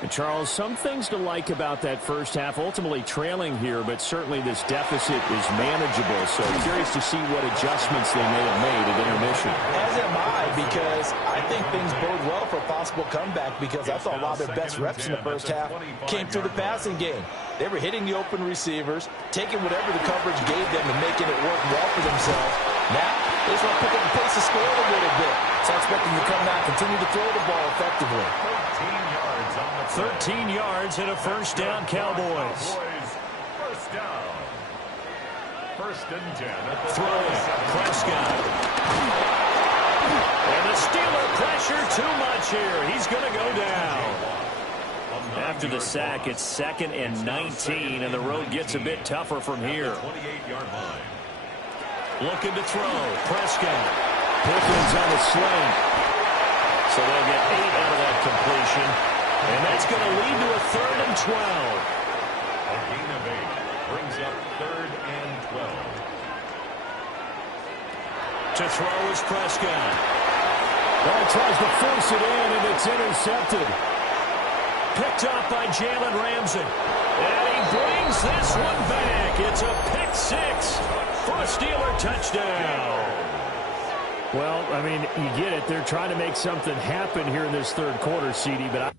And Charles, some things to like about that first half. Ultimately trailing here, but certainly this deficit is manageable. So curious to see what adjustments they may have made at intermission. As am I, because I think things bode well for a possible comeback, because I thought a lot of their best reps in the first half came through the passing game. They were hitting the open receivers, taking whatever the coverage gave them and making it work well for themselves. Now, they just want to pick up the pace of score a little bit. So I expect them to come out and continue to throw the ball effectively. 13 yards and a first down, Cowboys. First down. First and 10 at the Throwing, Prescott. And the Steeler pressure too much here. He's going to go down. After the sack, it's 2nd and 19, and the road gets a bit tougher from here. 28-yard line. Looking to throw. Prescott. Pickens on the sling. So they'll get 8 out of that completion. And that's going to lead to a 3rd and 12. A gain of 8 brings up 3rd and 12. To throw is Prescott. Ball tries to force it in, and it's intercepted. Picked up by Jalen Ramsey. And he brings this one back. It's a pick 6 for a Steeler touchdown. Well, I mean, you get it. They're trying to make something happen here in this third quarter, CD, but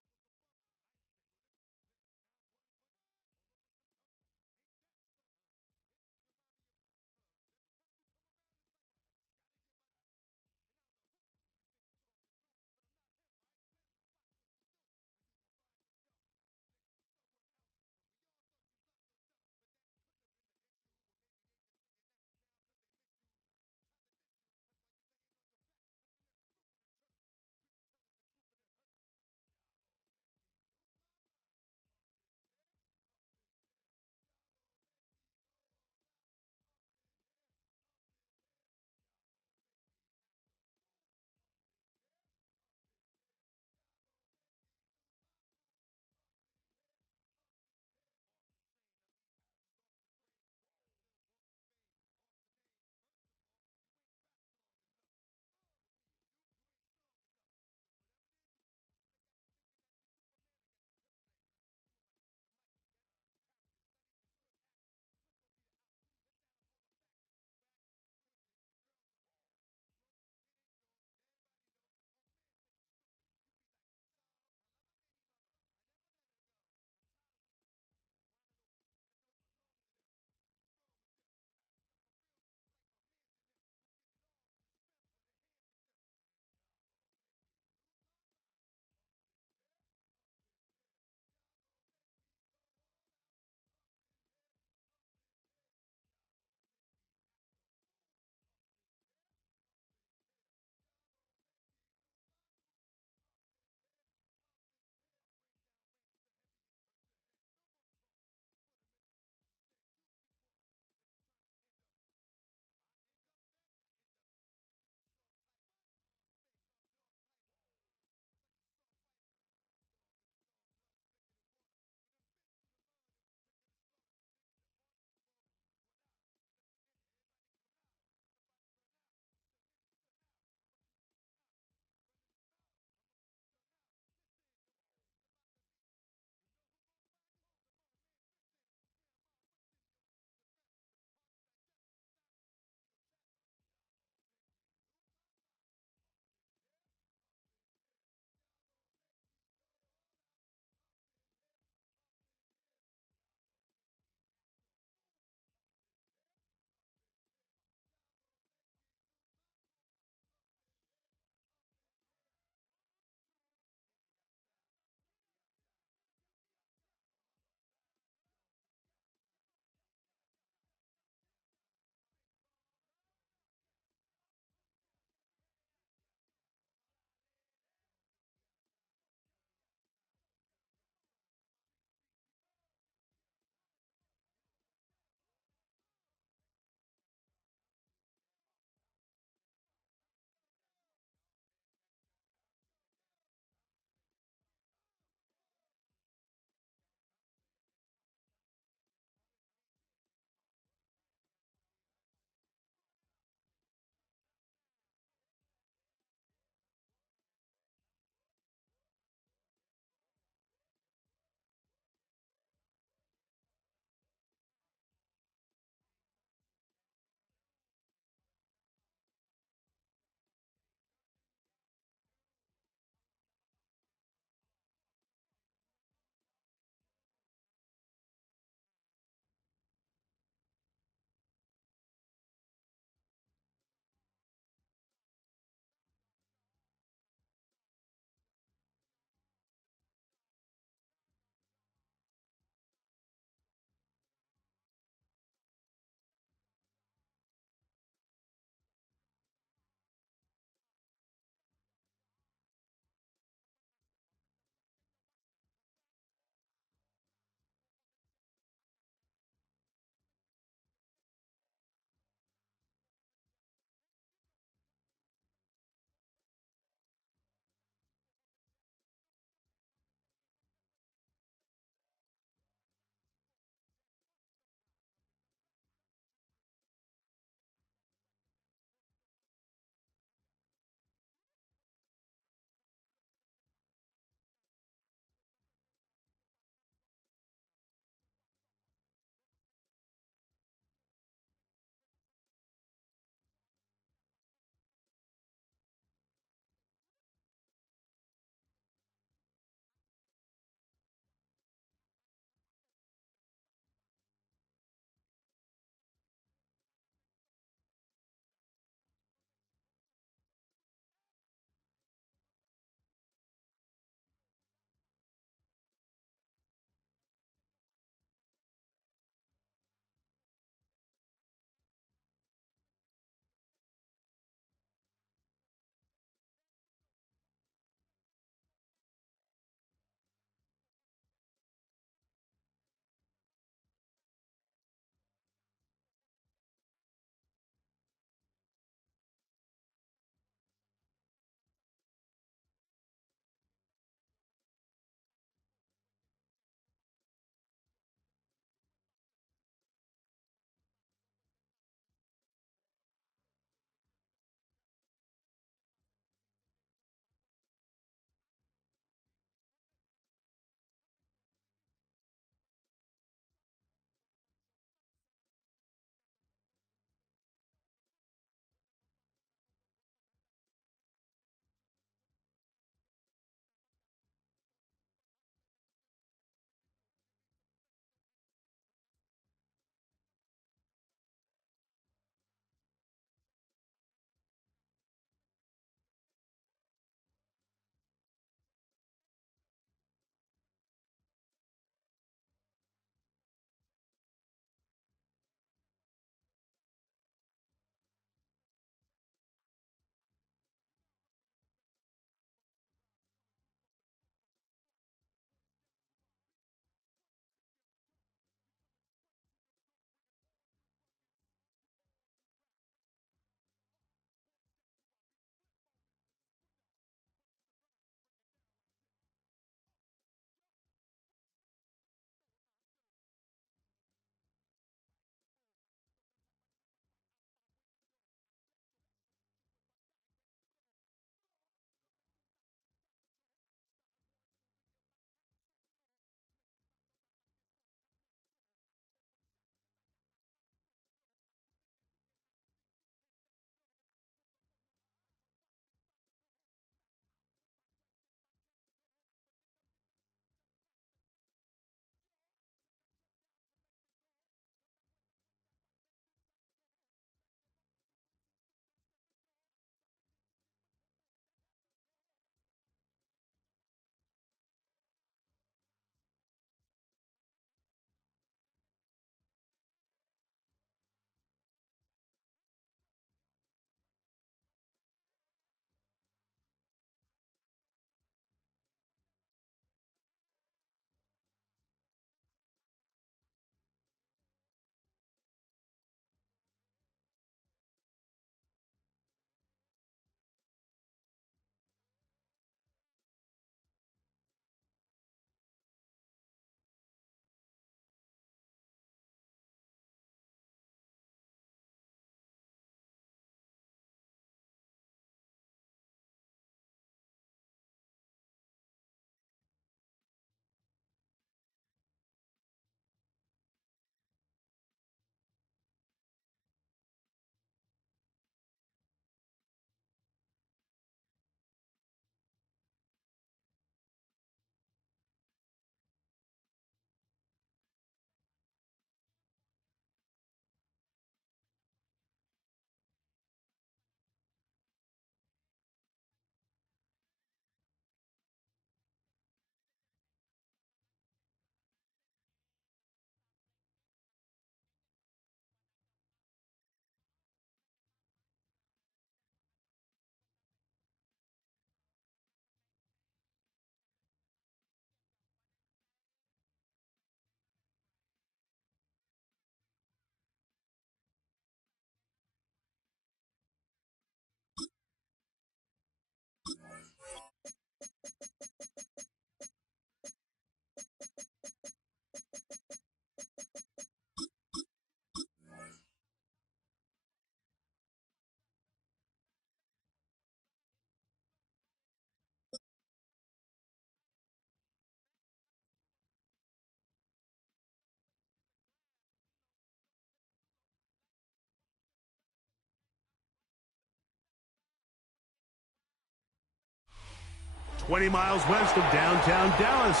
20 miles west of downtown Dallas,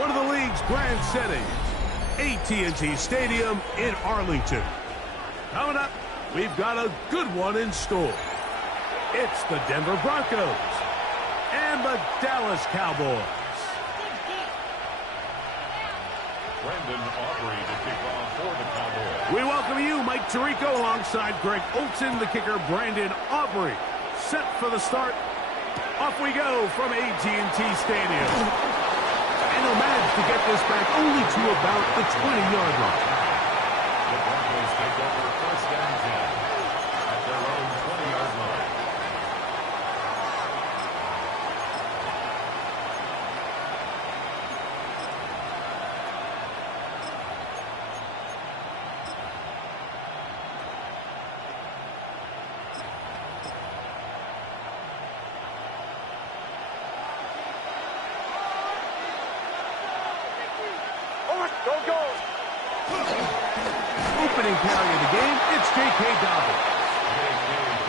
one of the league's grand settings, AT&T Stadium in Arlington. Coming up, we've got a good one in store. It's the Denver Broncos and the Dallas Cowboys. Brandon Aubrey to kick off for the Cowboys. We welcome you, Mike Tirico, alongside Greg Olson, the kicker, Brandon Aubrey. Set for the start. Off we go from AT&T Stadium. And they'll manage to get this back only to about the 20-yard line. The Broncos take over first and 10 at their own 20-yard line. Opening carry of the game, it's J.K. Dobbins.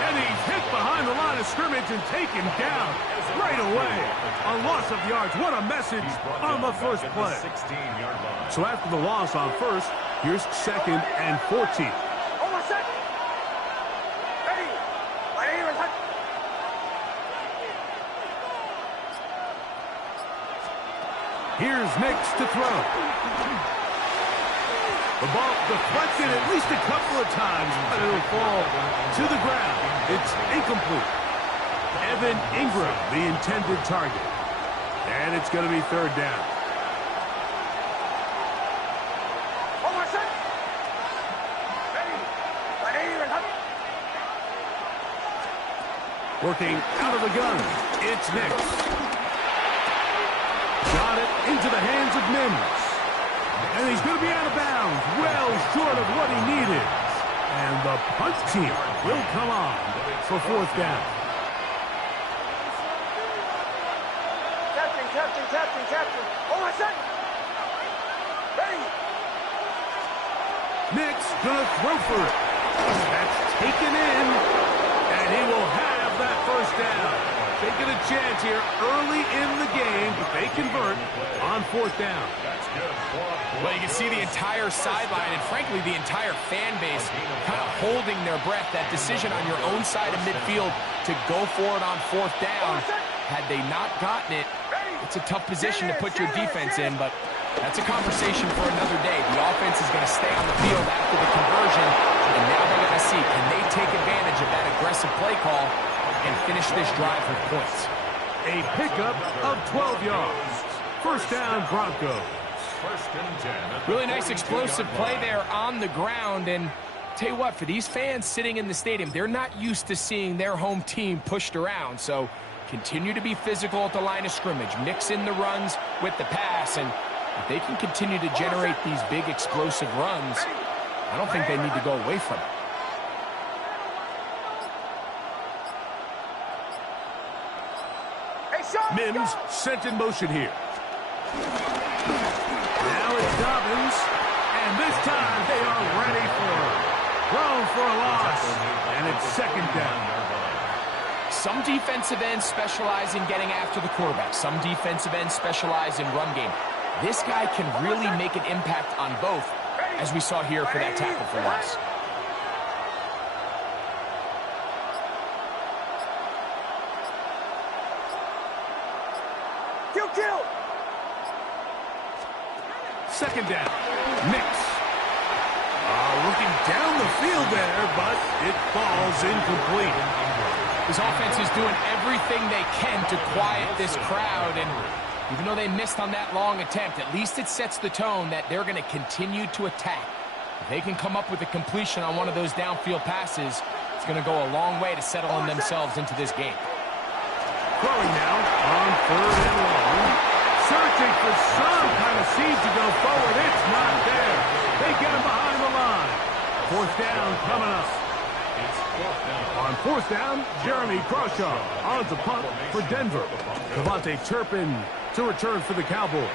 And he's hit behind the line of scrimmage and taken down right away. A loss of yards. What a message on the first play. 16-yard line. So after the loss on first, here's 2nd and 14. Here's Nix to throw. The ball deflected at least a couple of times, but it'll fall to the ground. It's incomplete. Evan Ingram, the intended target. And it's going to be 3rd down. Working out of the gun, it's Nix. Got it into the hands of Mims. And he's going to be out of bounds, well short of what he needed. And the punt team will come on for 4th down. Captain. Hold on a second. Ready. Nix going to throw for it. That's taken in, and he will have that 1st down. Taking a chance here early in the game, but they convert on 4th down. Well, you can see the entire sideline and, frankly, the entire fan base kind of holding their breath. That decision on your own side of midfield to go for it on 4th down, had they not gotten it, it's a tough position to put your defense in, but that's a conversation for another day. The offense is going to stay on the field after the conversion, and now they're going to see, can they take advantage of that aggressive play call and finish this drive with points? A pickup of 12 yards. 1st down, Broncos. Really nice explosive play there on the ground. And tell you what, for these fans sitting in the stadium, they're not used to seeing their home team pushed around. So continue to be physical at the line of scrimmage. Mix in the runs with the pass. And if they can continue to generate these big explosive runs, I don't think they need to go away from it. Mims sent in motion here. Now it's Dobbins, and this time they are ready for it. Thrown for a loss, and it's 2nd down. Some defensive ends specialize in getting after the quarterback. Some defensive ends specialize in run game. This guy can really make an impact on both, as we saw here for that tackle for loss. Kill. 2nd down. Nix. Looking down the field there, but it falls incomplete. This offense is doing everything they can to quiet this crowd, and even though they missed on that long attempt, at least it sets the tone that they're going to continue to attack. If they can come up with a completion on one of those downfield passes, it's going to go a long way to settling themselves into this game. Throwing now on 3rd and long. Searching for some kind of seed to go forward. It's not there. They get him behind the line. 4th down coming up. On 4th down, Jeremy Crawshaw on to punt for Denver. Devontae Turpin to return for the Cowboys.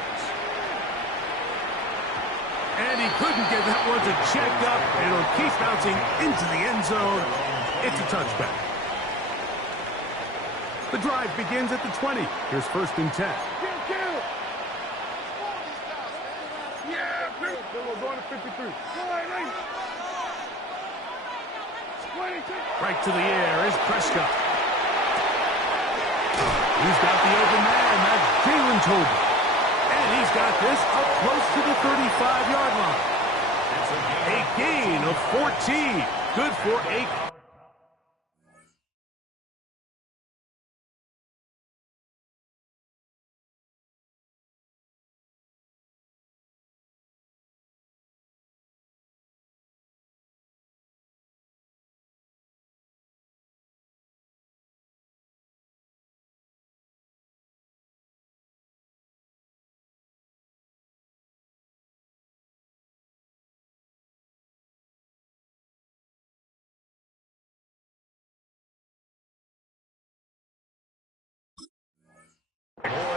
And he couldn't get that one to check up. It'll keep bouncing into the end zone. It's a touchback. The drive begins at the 20. Here's 1st and 10. We're going to 53. Right to the air is Prescott. He's got the open man. That's Jalen Tolbert. And he's got this up close to the 35-yard line. A gain of 14. Good for Aiken.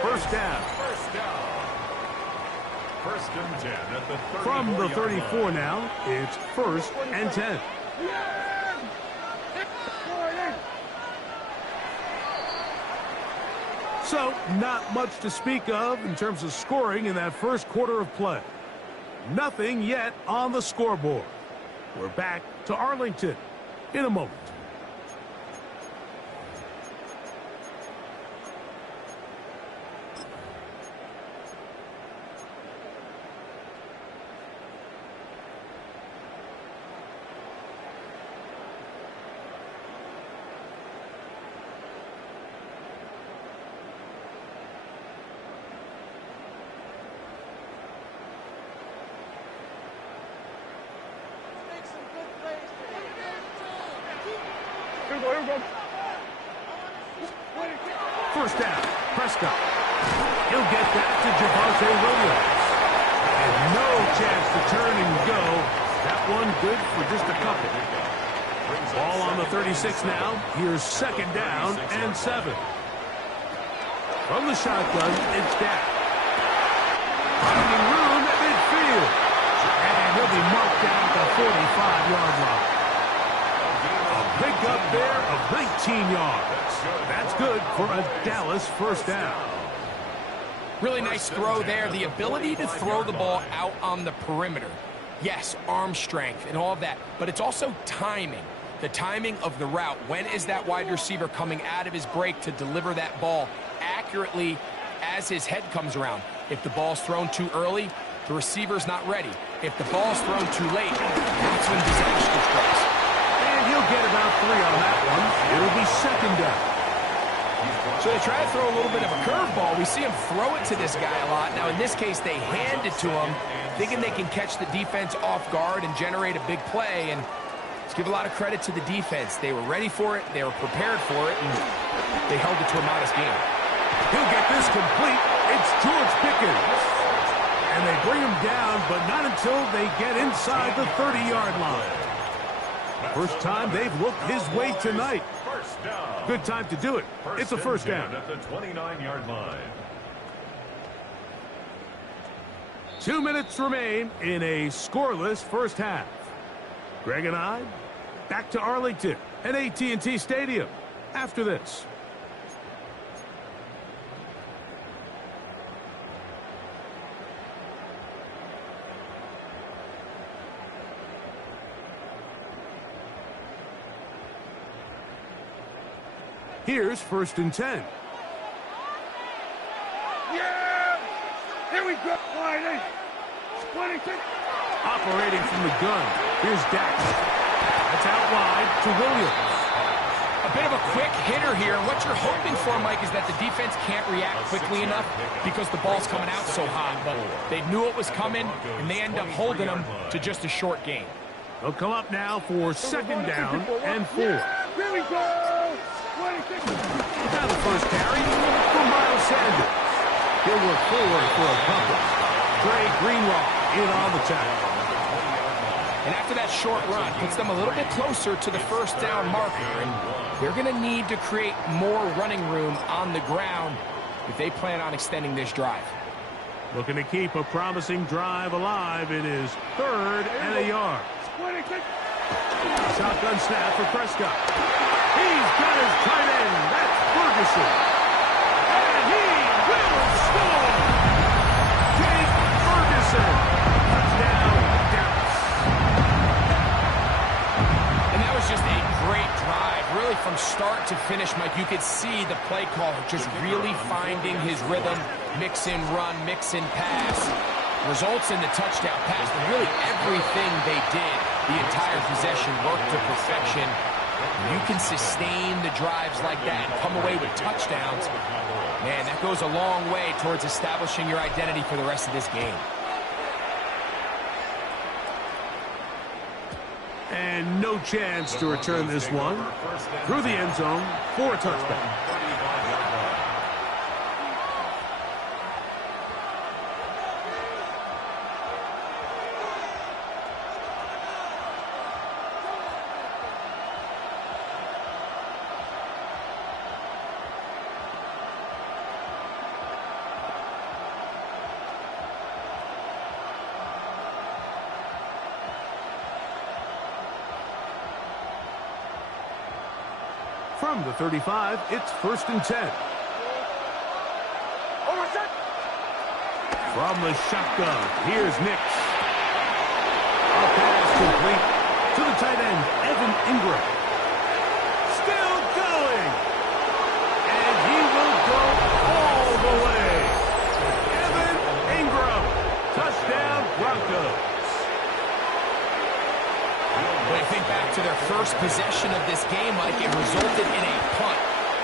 First down. 1st and 10 at the 34. From the 34 now, it's 1st and 10. So, not much to speak of in terms of scoring in that first quarter of play. Nothing yet on the scoreboard. We're back to Arlington in a moment. First down, Prescott. He'll get that to Javonte Williams. And no chance to turn and go. That one good for just a couple. Ball on the 36 now. Here's 2nd down and 7. From the shotgun, it's Dak. Finding room at midfield. And he'll be marked down at the 45-yard line. A pickup there of 19 yards. That's good for a Dallas first down. Really nice throw there. The ability to throw the ball out on the perimeter. Yes, arm strength and all of that, but it's also timing. The timing of the route. When is that wide receiver coming out of his break to deliver that ball accurately as his head comes around? If the ball's thrown too early, the receiver's not ready. If the ball's thrown too late, that's when disaster strikes. And he'll get about 3 on that one. It'll be 2nd down. So they try to throw a little bit of a curveball. We see him throw it to this guy a lot. Now, in this case, they hand it to him, thinking they can catch the defense off guard and generate a big play. And let's give a lot of credit to the defense. They were ready for it. They were prepared for it. And they held it to a modest game. He'll get this complete. It's George Pickens. And they bring him down, but not until they get inside the 30-yard line. First time they've looked his way tonight. Good time to do it. It's a first down. At the 29-yard line. 2 minutes remain in a scoreless first half. Greg and I, back to Arlington at AT&T Stadium after this. Here's 1st and 10. Yeah! Here we go. Line 26. Operating from the gun. Here's Dak. That's out wide to Williams. A bit of a quick hitter here. What you're hoping for, Mike, is that the defense can't react quickly enough because the ball's coming out so hot. But they knew it was coming, and they end up holding them to just a short gain. They'll come up now for 2nd down and 4. Here we go. 26. Now the first carry for Miles Sanders. He'll work forward for a couple. Dre Greenlaw in on the tackle. And after that short run, puts them a little bit closer to the first down marker. And they're going to need to create more running room on the ground if they plan on extending this drive. Looking to keep a promising drive alive. It is 3rd and a yard. 26. Shotgun snap for Prescott. He's got his tight end. That's Ferguson. start to finish, Mike, you could see the play caller just really finding his rhythm, mix in run, mix in pass, results in the touchdown pass. But really everything they did, the entire possession worked to perfection. You can sustain the drives like that and come away with touchdowns. Man, that goes a long way towards establishing your identity for the rest of this game. And no chance to return this one through the end zone for a touchback. From the 35, it's 1st and 10. From the shotgun, here's Nix. A pass complete to the tight end, Evan Ingram. Still going. And he will go all the way. Evan Ingram. Touchdown, Broncos. When you think back to their first possession of this game, Mike, it resulted in a punt.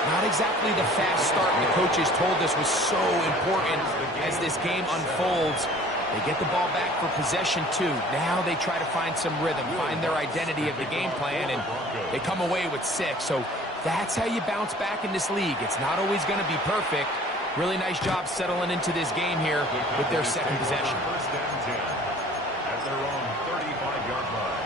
Not exactly the fast start the coaches told us was so important as this game unfolds. They get the ball back for possession 2. Now they try to find some rhythm, find their identity of the game plan, and they come away with 6. So that's how you bounce back in this league. It's not always going to be perfect. Really nice job settling into this game here with their second possession. 1st and 10 at their own 35-yard line.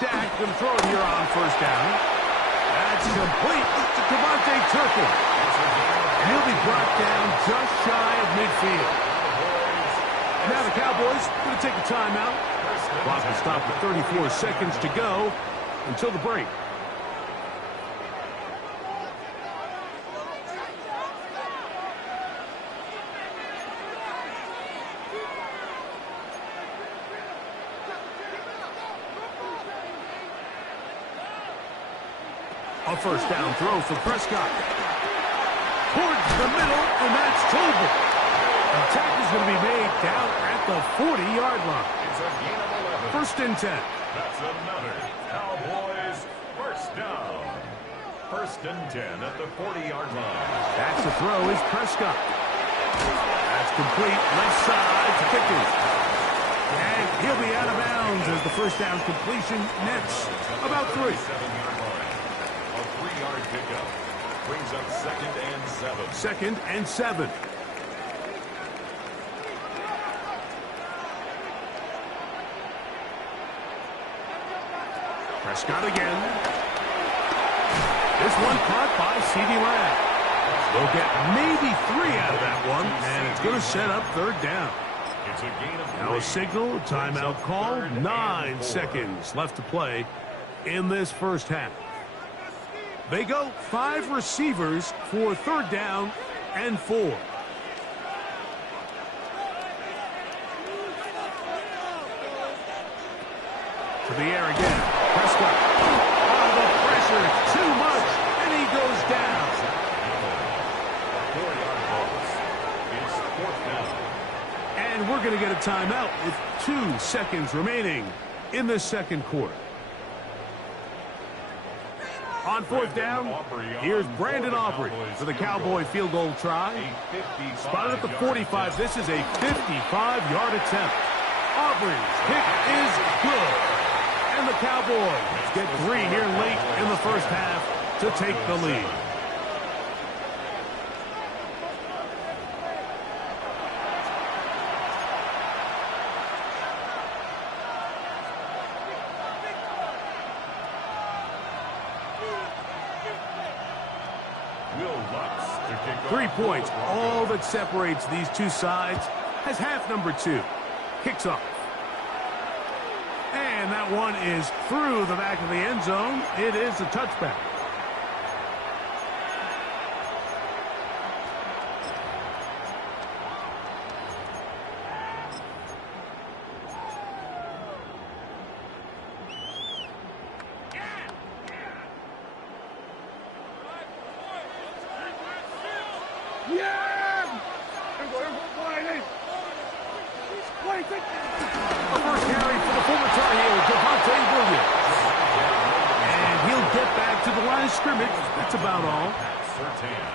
Dak going to throw it here on 1st down. That's complete to Devontae Turpin. And he'll be brought down just shy of midfield. And now the Cowboys going to take a timeout. Clock will stop at 34 seconds to go until the break. A 1st down throw for Prescott. Towards the middle, and that's Tolbert. The attack is going to be made down at the 40-yard line. It's a gain of 11. 1st and 10. That's another Cowboys 1st down. 1st and 10 at the 40-yard line. That's the throw is Prescott. That's complete. Left side to Pickens. And he'll be out of bounds as the 1st down completion nets about 3. 7-yard line. A 3-yard pickup brings up 2nd and 7. 2nd and 7. Prescott again. This one caught by CeeDee Lamb. They'll get maybe 3 out of that one, and it's going to set up 3rd down. It's a gain of 3. Now a signal, timeout call, 9 seconds left to play in this 1st half. They go 5 receivers for 3rd down and 4. To the air again. Prescott. Oh, the pressure is too much, and he goes down. 4-yard loss. It's 4th down. And we're going to get a timeout with 2 seconds remaining in the 2nd quarter. On 4th down, here's Brandon Aubrey for the Cowboy field goal try. Spotted at the 45. This is a 55-yard attempt. Aubrey's kick is good. And the Cowboys get 3 here late in the 1st half to take the lead. Will Lutz to kick off. 3 points, all that separates these two sides, as half number 2 kicks off. And that one is through the back of the end zone. It is a touchback. A first carry for the former Tar Heel, Devontae Williams. And he'll get back to the line of scrimmage. That's about all. Surtain.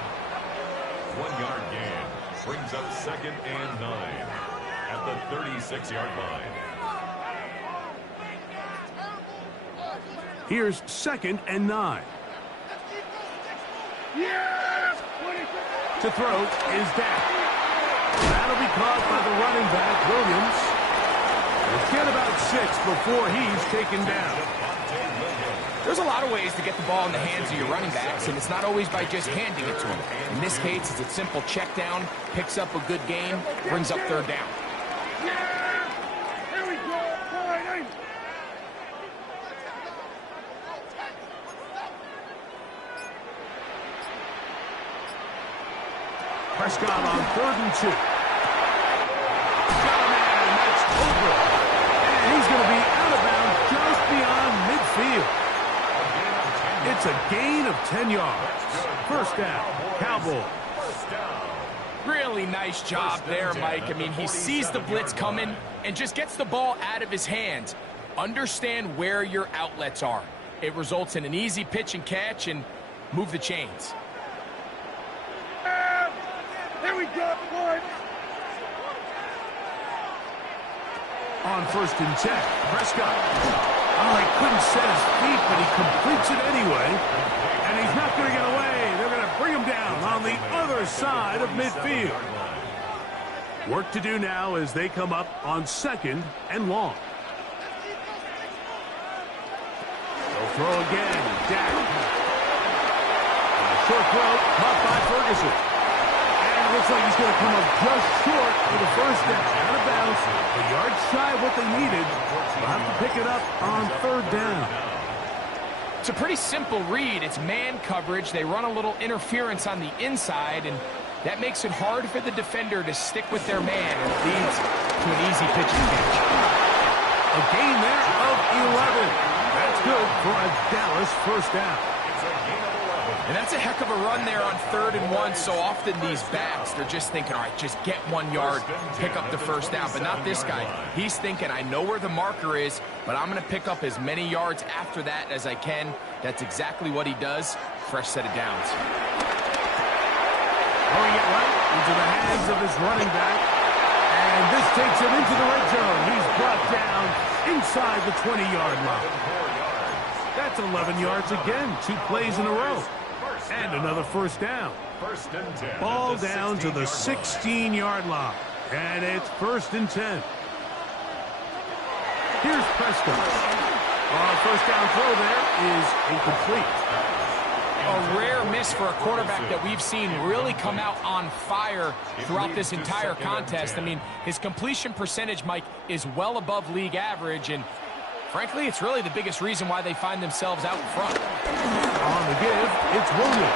1-yard gain. Brings up 2nd and 9 at the 36-yard line. Here's 2nd and 9. To throw is Dak. That'll be caught by the running back, Williams. Let's get about 6 before he's taken down. There's a lot of ways to get the ball in the hands of your running backs, and it's not always by just handing it to them. In this case, it's a simple check down, picks up a good gain, brings up 3rd down. Prescott on 3rd and 2. Got a man, and that's over. And he's going to be out of bounds just beyond midfield. It's a gain of 10 yards. 1st down, Cowboys. Really nice job there, Mike. I mean, he sees the blitz coming and just gets the ball out of his hands. Understand where your outlets are. It results in an easy pitch and catch and move the chains. Here we go, boys. On 1st and 10, Prescott. Oh, he couldn't set his feet, but he completes it anyway. And he's not going to get away. They're going to bring him down on the other side of midfield. Work to do now as they come up on 2nd and long. They'll throw again. Dak. Short throw, caught by Ferguson. Looks like he's going to come up just short for the 1st down. Out of bounds. A yard shy of what they needed. They'll have to pick it up on 3rd down. It's a pretty simple read. It's man coverage. They run a little interference on the inside, and that makes it hard for the defender to stick with their man, and it leads to an easy pitch and catch. A gain there of 11. That's good for a Dallas 1st down. And that's a heck of a run there on 3rd and 1. So often these backs, they're just thinking, all right, just get 1 yard, pick up the 1st down. But not this guy. He's thinking, I know where the marker is, but I'm going to pick up as many yards after that as I can. That's exactly what he does. Fresh set of downs. Throwing it right into the hands of his running back. And this takes him into the red zone. He's brought down inside the 20-yard line. That's 11 yards again. 2 plays in a row. And another 1st down. 1st and 10. Ball down to the 16-yard line. And it's 1st and 10. Here's Prescott. Our 1st down throw there is incomplete. A rare miss for a quarterback that we've seen really come out on fire throughout this entire contest. I mean, his completion percentage, Mike, is well above league average, and frankly, it's really the biggest reason why they find themselves out in front. On the give, it's Williams.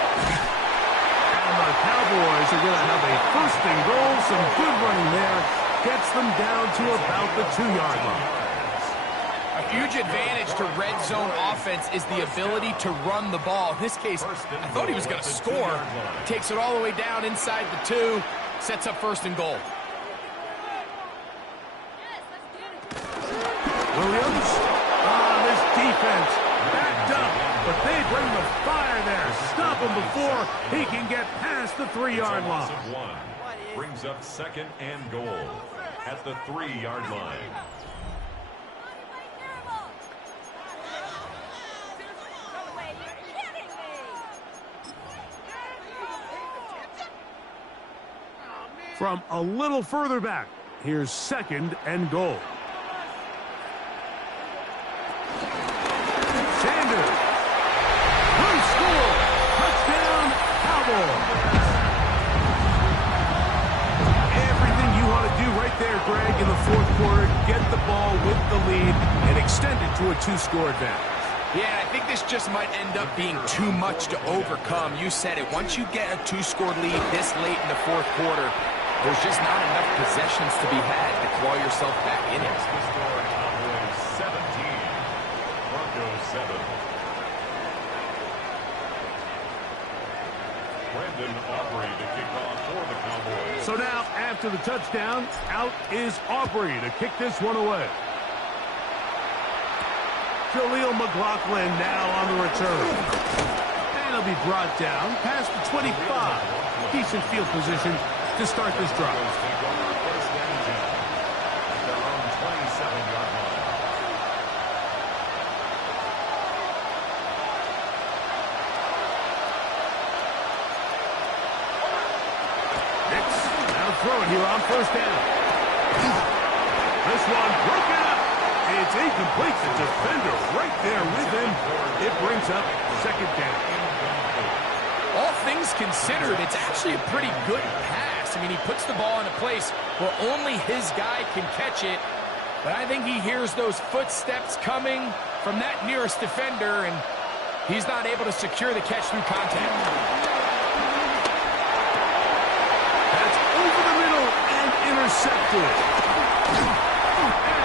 And the Cowboys are going to have a 1st and goal. Some good running there. Gets them down to about the 2-yard line. A huge advantage to red zone offense is the ability to run the ball. In this case, I thought he was going to score. Takes it all the way down inside the 2. Sets up 1st and goal. Williams on this defense. Backed up. But they bring the fire there. Stop him before he can get past the 3-yard line. Brings up 2nd and goal at the 3-yard line. From a little further back, here's 2nd and goal. Sanders. Who scored? Touchdown, Cowboys. Everything you want to do right there, Greg, in the 4th quarter. Get the ball with the lead and extend it to a 2-score advantage. Yeah, I think this just might end up being too much to overcome. You said it. Once you get a 2-score lead this late in the 4th quarter, there's just not enough possessions to be had to claw yourself back in it. Cowboys 17, Broncos 7. Brandon Aubrey to kick off for the Cowboys. So now, after the touchdown, out is Aubrey to kick this one away. Jaleel McLaughlin now on the return. And he'll be brought down past the 25. Decent field position to start this drive. Take over first and 10 at their own 27-yard line. Throw it here on first down. This one broken up. It's incomplete. The defender right there with him. It brings up second down. All things considered, it's actually a pretty good pass. I mean, he puts the ball in a place where only his guy can catch it. But I think he hears those footsteps coming from that nearest defender, and he's not able to secure the catch through contact. Intercepted.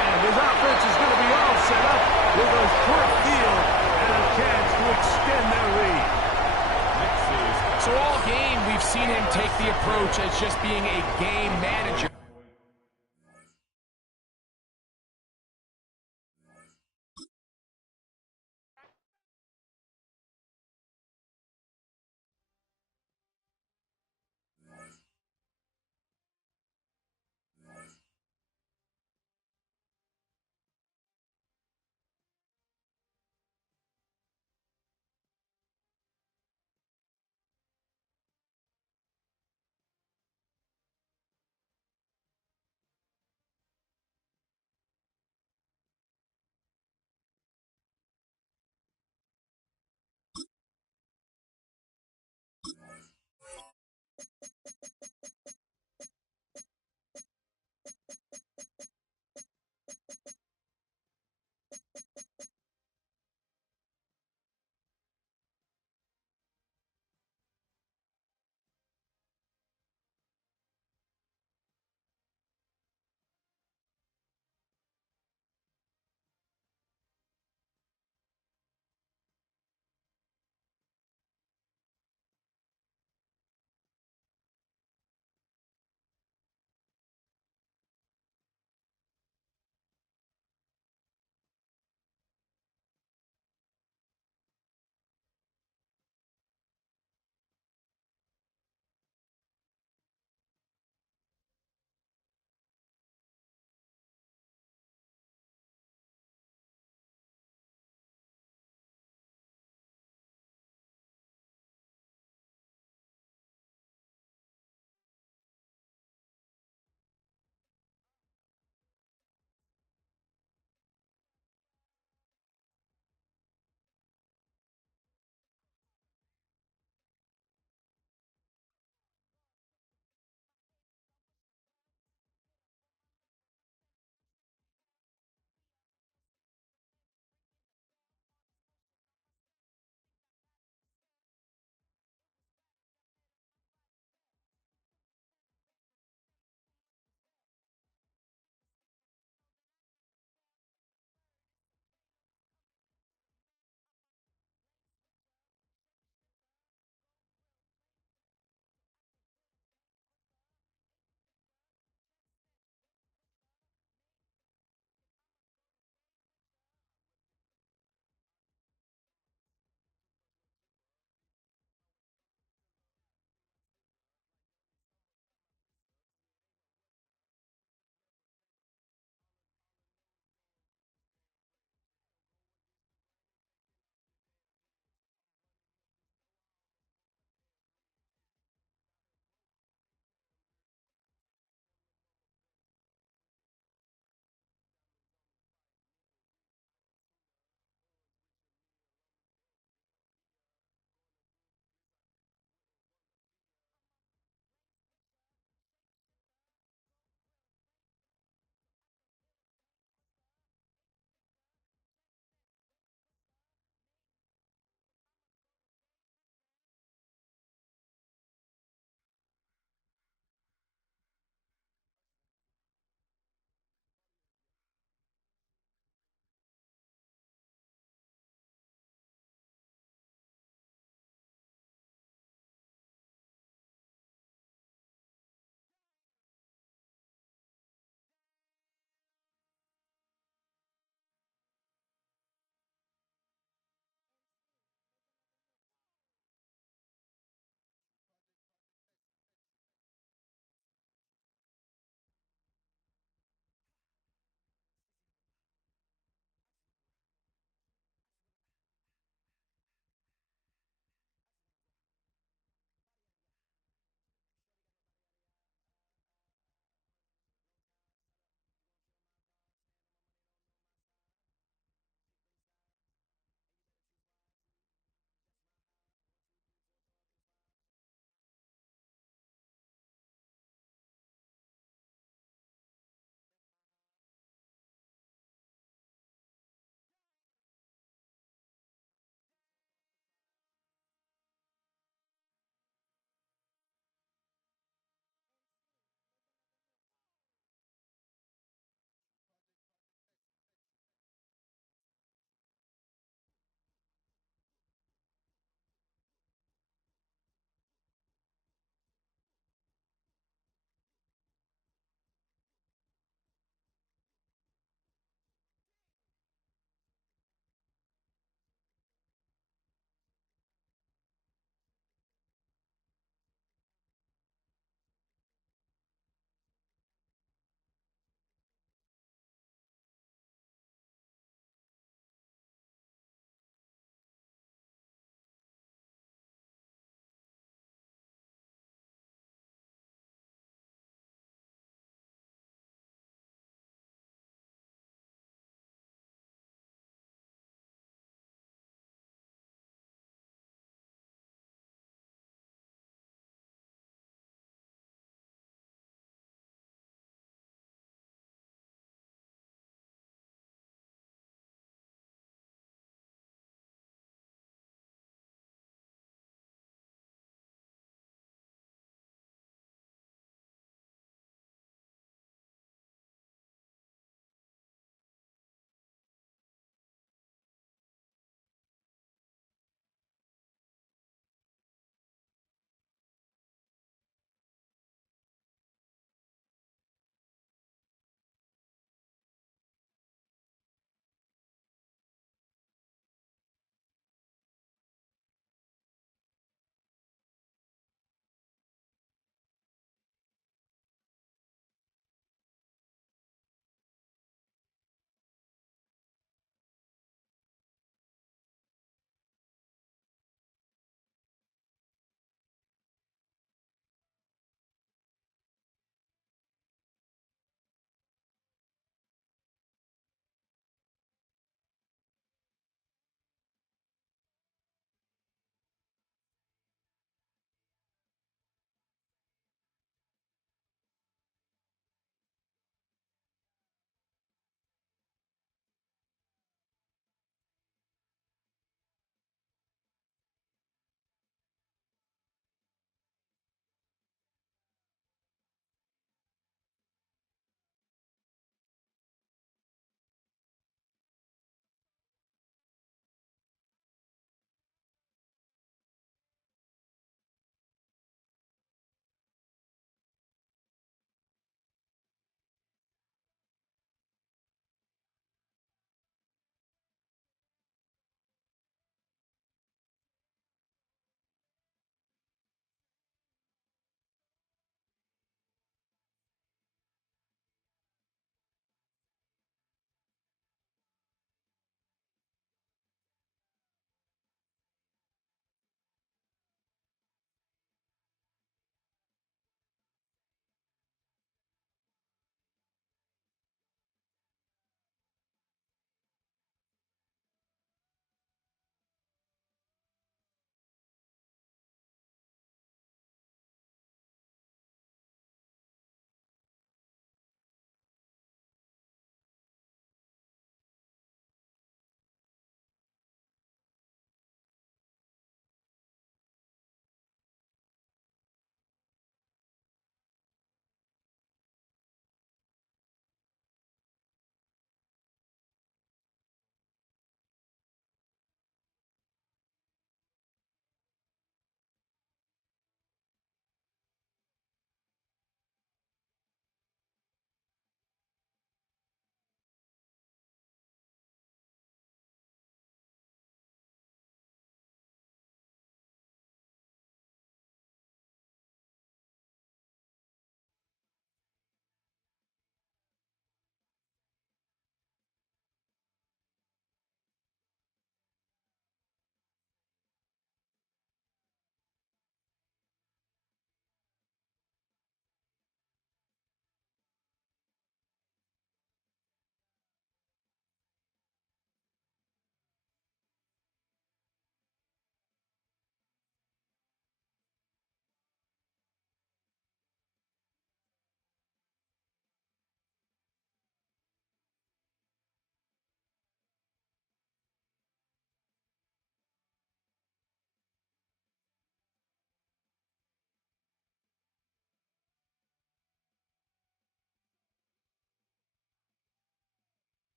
And his offense is going to be all set up with a short field and a chance to extend their lead. So all game, we've seen him take the approach as just being a game manager.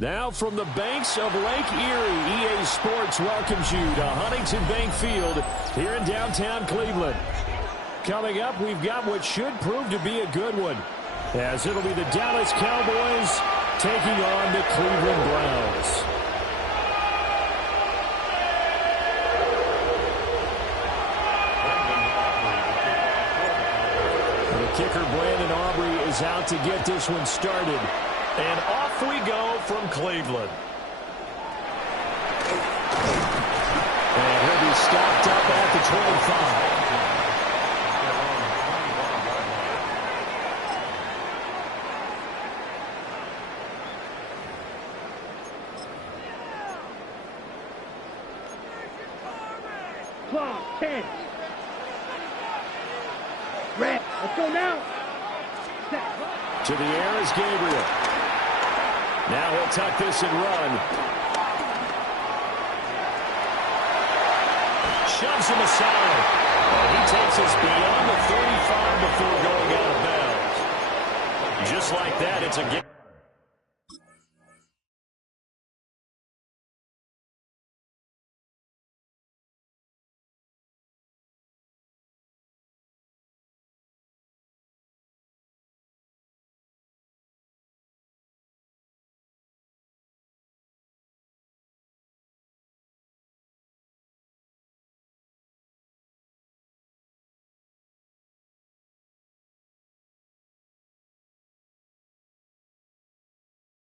Now from the banks of Lake Erie, EA Sports welcomes you to Huntington Bank Field here in downtown Cleveland. Coming up, we've got what should prove to be a good one, as it'll be the Dallas Cowboys taking on the Cleveland Browns. The kicker, Brandon Aubrey, is out to get this one started. And off we go from Cleveland. And he'll be stopped up at the 25. Clock, 10. Red, let's go now. To the air is Gabriel. Now he'll tuck this and run. Shoves him aside. And he takes us beyond the 35 before going out of bounds. Just like that, it's a game.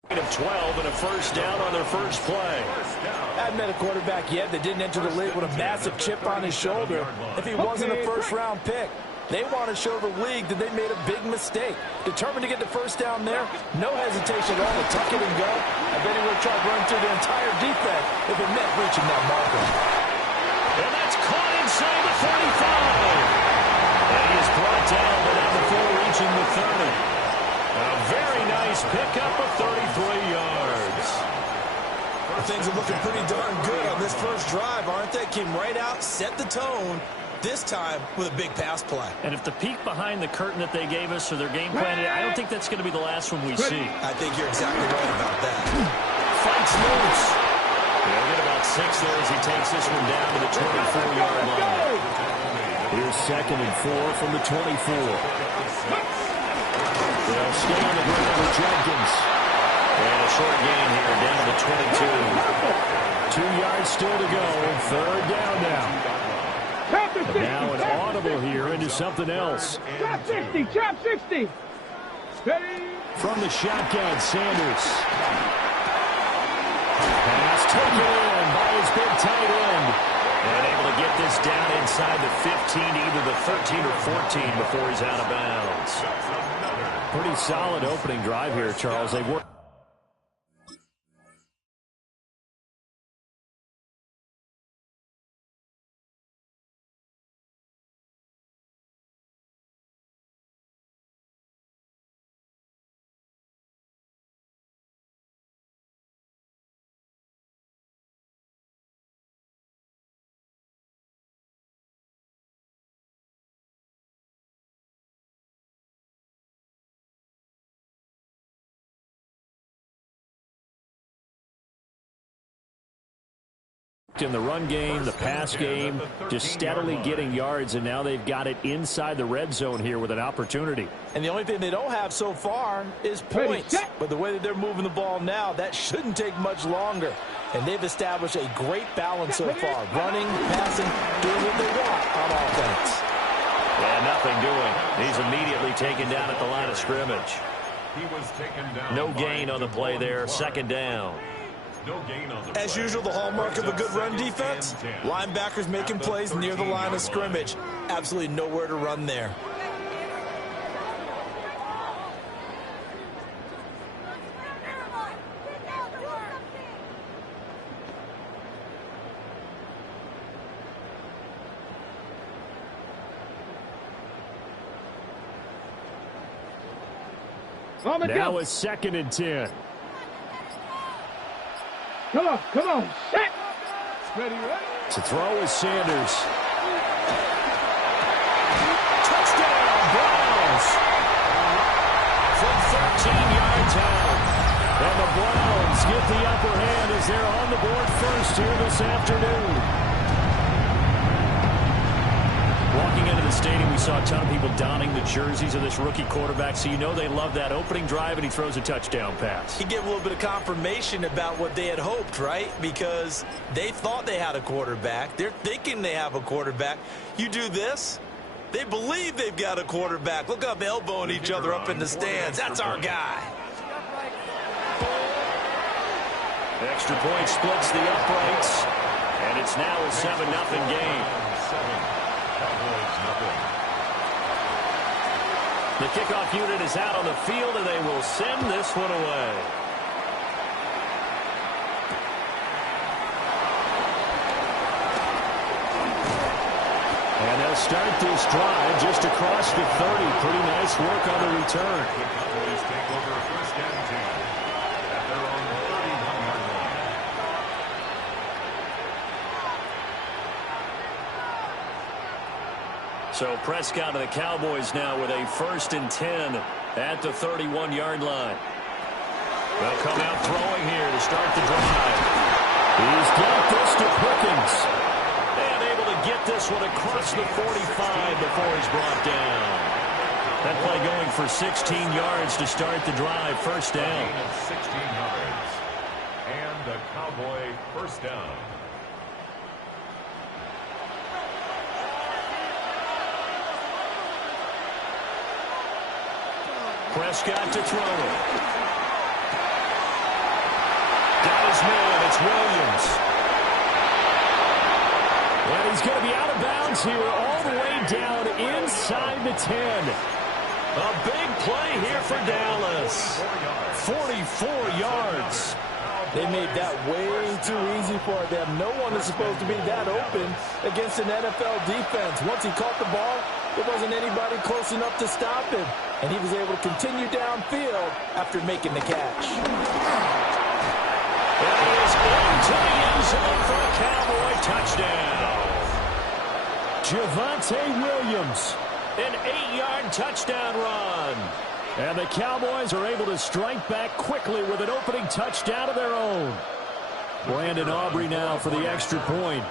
Of 12 and a first down on their first play. I haven't met a quarterback yet that didn't enter the league with a massive chip on his shoulder if he wasn't a first-round pick. They want to show the league that they made a big mistake. Determined to get the first down there, no hesitation at all to tuck it and go. I bet he would have tried to run through the entire defense if it meant reaching that marker. And that's caught inside the 35. And he is brought down, but not before reaching the 30. A very nice pickup of 33 yards. Things are looking pretty darn good on this first drive, aren't they? Came right out, set the tone, this time with a big pass play. And if the peek behind the curtain that they gave us or their game plan, I don't think that's going to be the last one we see. I think you're exactly right about that. Fights loose. He'll get about 6 there as he takes this one down to the 24-yard line. Here's 2nd and 4 from the 24. They'll stay on the ground with Jenkins. And a short gain here down to the 22. 2 yards still to go. 3rd down now. And now an audible here into something else. Trap 60, trap 60. Ready? From the shotgun, Sanders. Pass taken in by his big tight end. And able to get this down inside the 15, either the 13 or 14 before he's out of bounds. Pretty solid opening drive here, Charles. They've worked. In the run game, the pass game, just steadily getting yards, and now they've got it inside the red zone here with an opportunity. And the only thing they don't have so far is points. But the way that they're moving the ball now, that shouldn't take much longer. And they've established a great balance so far. Running, passing, doing what they want on offense. And nothing doing. He's immediately taken down at the line of scrimmage. He was taken down. No gain on the play there. 2nd down. No gain on the play. As usual, the hallmark of a good run defense, linebackers making plays near the line of scrimmage. Absolutely nowhere to run there. Now it's 2nd and 10. Come on, set. Ready, ready. To throw is Sanders. Touchdown, Browns! From 13 yards out. And the Browns get the upper hand as they're on the board first here this afternoon. Walking into the stadium, we saw a ton of people donning the jerseys of this rookie quarterback, so you know they love that opening drive, and he throws a touchdown pass. He gave a little bit of confirmation about what they had hoped, right? Because they thought they had a quarterback. They're thinking they have a quarterback. You do this, they believe they've got a quarterback. Look up, elbowing each other up in the stands. That's our guy. The extra point splits the uprights, and it's now a 7-0 game. The kickoff unit is out on the field, and they will send this one away. And they'll start this drive just across the 30. Pretty nice work on the return. The Cowboys take over first and 10 at their own 31-yard line. So Prescott of the Cowboys now with a 1st and 10 at the 31-yard line. They'll come out throwing here to start the drive. He's got this to Perkins. And able to get this one across the 45 before he's brought down. That play going for 16 yards to start the drive. First down. 16 yards. And the Cowboy first down. Prescott to throw it. Got his man. It's Williams. And he's going to be out of bounds here all the way down inside the 10. A big play here for Dallas. 44 yards. They made that way too easy for them. No one is supposed to be that open against an NFL defense. Once he caught the ball, there wasn't anybody close enough to stop him. And he was able to continue downfield after making the catch. And he is into the end zone for a Cowboy touchdown. Javonte Williams, an 8-yard touchdown run. And the Cowboys are able to strike back quickly with an opening touchdown of their own. Brandon Aubrey now for the extra point.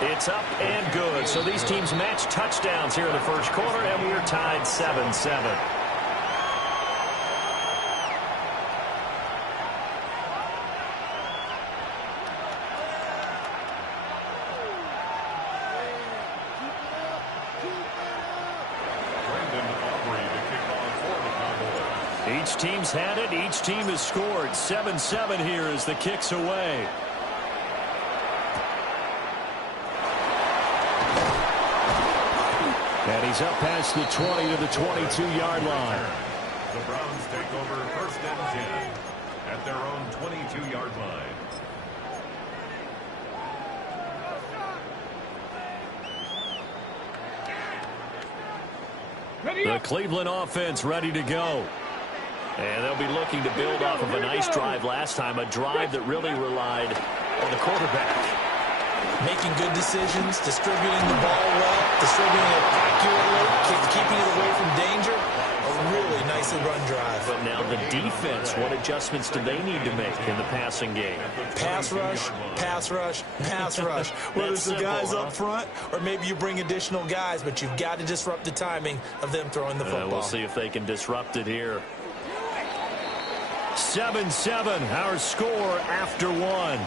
It's up and good. So these teams match touchdowns here in the first quarter, and we're tied 7-7. Each team's had it. Each team has scored. 7-7 here as the kick's away. And he's up past the 20 to the 22-yard line. The Browns take over first and 10 at their own 22-yard line. The Cleveland offense ready to go. And they'll be looking to build off of a nice drive last time, a drive that really relied on the quarterback. Making good decisions, distributing the ball well, distributing it accurately, keeping it away from danger. A really nicely run drive. But now the defense, what adjustments do they need to make in the passing game? Pass rush, pass rush, pass rush. Whether it's the guys up front or maybe you bring additional guys, but you've got to disrupt the timing of them throwing the football. We'll see if they can disrupt it here. 7-7, our score after one.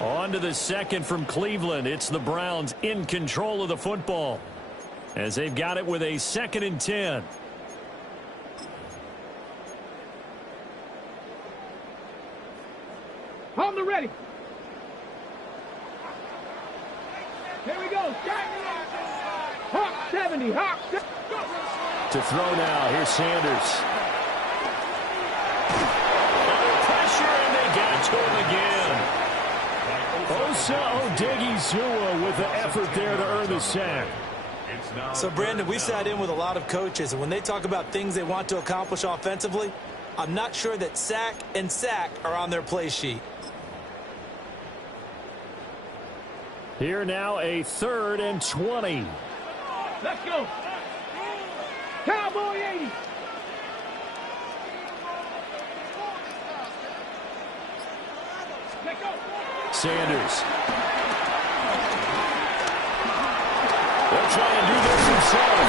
On to the second from Cleveland. It's the Browns in control of the football as they've got it with a 2nd and 10. On the ready. Here we go. Hawk 70. Hawk 70. To throw now. Here's Sanders. Under pressure, and they got to him again. Osa Odighizuwa with the effort there to earn the sack. So, Brandon, we sat in with a lot of coaches, and when they talk about things they want to accomplish offensively, I'm not sure that sack and sack are on their play sheet. Here now a 3rd and 20. Let's go. Cowboy 80. Let's go. Sanders. They'll try and do this himself.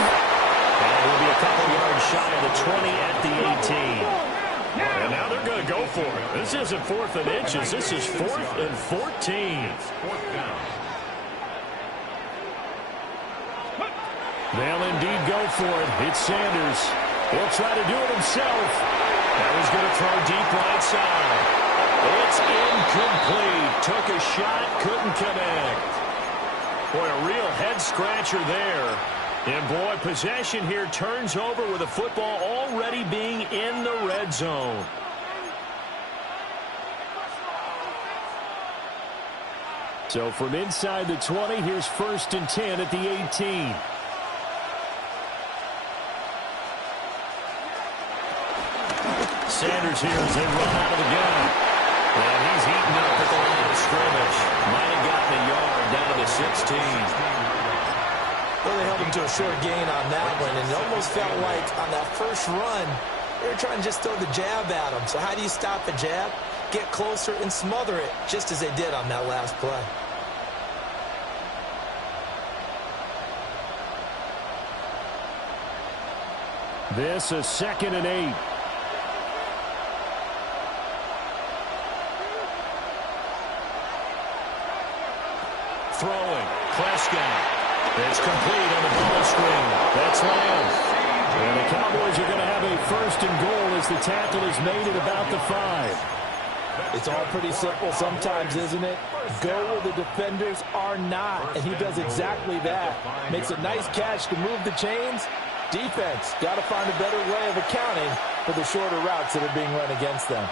And he'll be a couple yards shy of the 20 at the 18. And now they're going to go for it. This isn't 4th and inches. This is 4th and 14. They'll indeed go for it. It's Sanders. He'll try to do it himself. That was going to throw deep right side. It's incomplete. Took a shot, couldn't connect. Boy, a real head-scratcher there. And, boy, possession here turns over with the football already being in the red zone. So from inside the 20, here's 1st and 10 at the 18. Sanders here as they run out of the gun. And he's eaten up at the line of scrimmage. Might have gotten a yard down to the 16. Well, they held him to a short gain on that one, and it almost felt like on that first run, they were trying to just throw the jab at him. So how do you stop a jab? Get closer and smother it, just as they did on that last play. This is 2nd and 8. Throwing. Prescott. It's complete on the ball screen. That's Lamb. And the Cowboys are going to have a 1st and goal as the tackle is made at about the 5. It's all pretty simple sometimes, isn't it? Go where the defenders are not, and he does exactly that. Makes a nice catch to move the chains. Defense got to find a better way of accounting for the shorter routes that are being run against them.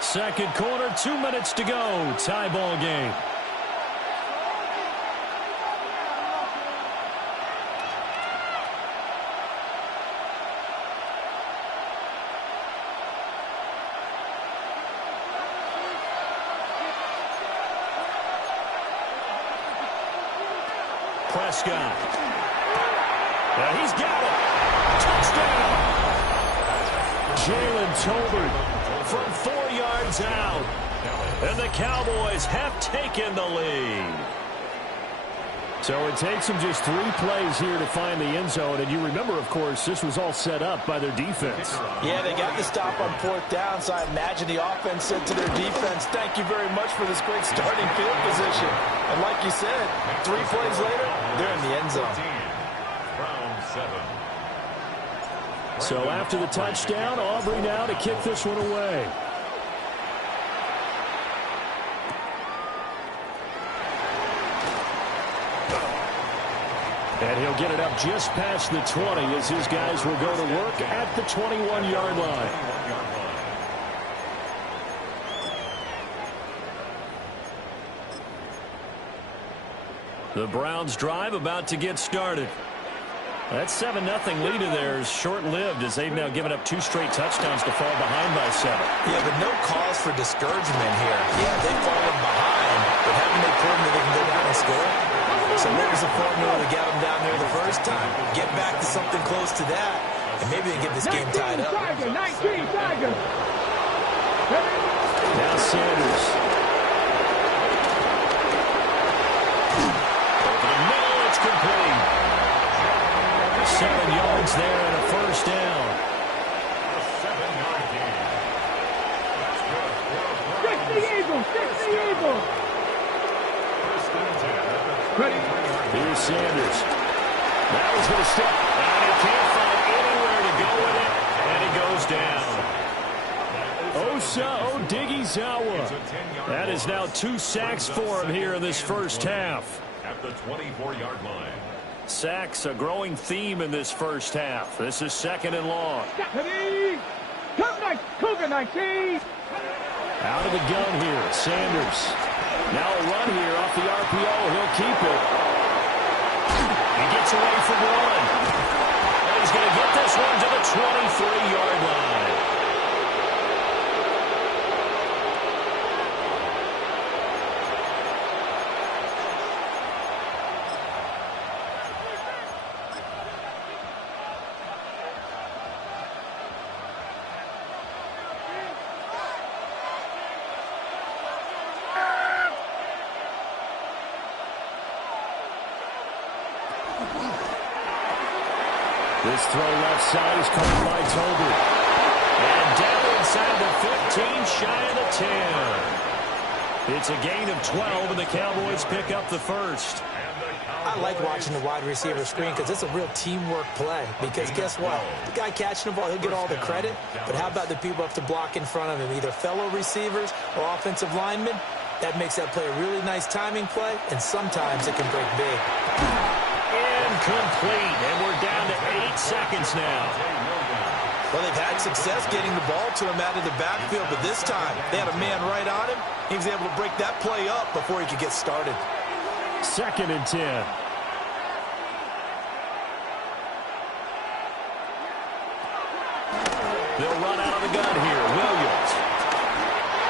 Second quarter, 2 minutes to go. Tie ball game. Prescott. Now he's got it. Touchdown. Jalen Tolbert from 4 yards out. And the Cowboys have taken the lead. So it takes them just 3 plays here to find the end zone. And you remember, of course, this was all set up by their defense. Yeah, they got the stop on 4th down, so I imagine the offense said to their defense, thank you very much for this great starting field position. And like you said, 3 plays later, they're in the end zone. So after the touchdown, Aubrey now to kick this one away. And he'll get it up just past the 20 as his guys will go to work at the 21-yard line. The Browns drive about to get started. That 7-0 lead of theirs short-lived as they've now given up 2 straight touchdowns to fall behind by 7. Yeah, but no cause for discouragement here. Yeah, they've fallen behind, but haven't they proven that they can go down and score? So what was the formula to get them down there the first time? Get back to something close to that, and maybe they get this game tied up. 19 Tiger. Now Sanders. Over the middle, it's complete. 7 yards there and a first down. A 7-yard gain. That's good. 60 Eagles. 60 Eagles. First and 10. Ready? Here's Sanders. Now he's going to step. And he can't find anywhere to go with it. And he goes down. Osa Odighizuwa. That is now 2 sacks for him here in this first half. At the 24-yard line. Sacks, a growing theme in this first half. This is 2nd and long. Ready? Cougar 19. Out of the gun here, Sanders. Now a run here off the RPO. He'll keep it. He gets away from one. And he's going to get this one to the 23-yard line. This throw left side is caught by Tolbert. And down inside the 15, shy of the 10. It's a gain of 12, and the Cowboys pick up the first. I like watching the wide receiver screen because it's a real teamwork play. Because guess what? The guy catching the ball, he'll get all the credit. But how about the people have to block in front of him, either fellow receivers or offensive linemen? That makes that play a really nice timing play, and sometimes it can break big. Incomplete, and we're down to 8 seconds now. Well, they've had success getting the ball to him out of the backfield, but this time they had a man right on him. He was able to break that play up before he could get started. 2nd and 10. They'll run out of the gun here. Williams.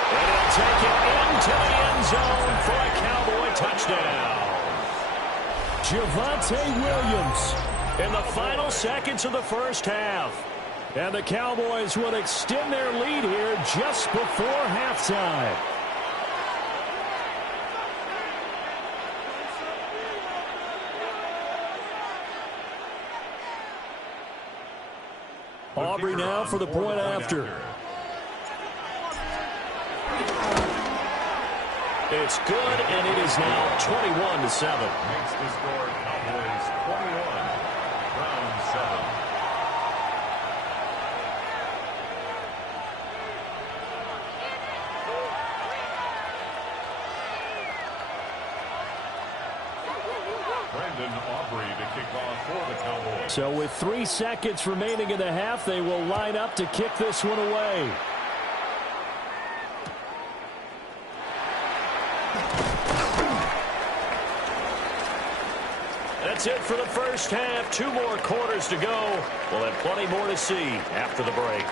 And he'll take it into the end zone for a Cowboy touchdown. Javonte Williams in the final seconds of the first half. And the Cowboys will extend their lead here just before halftime. Aubrey now for the point after. It's good, and it is now 21-7. Makes the score Cowboys 21, round 7. Brandon Aubrey to kick off for the Cowboys. So with 3 seconds remaining in the half, they will line up to kick this one away. That's it for the first half. 2 more quarters to go. We'll have plenty more to see after the break.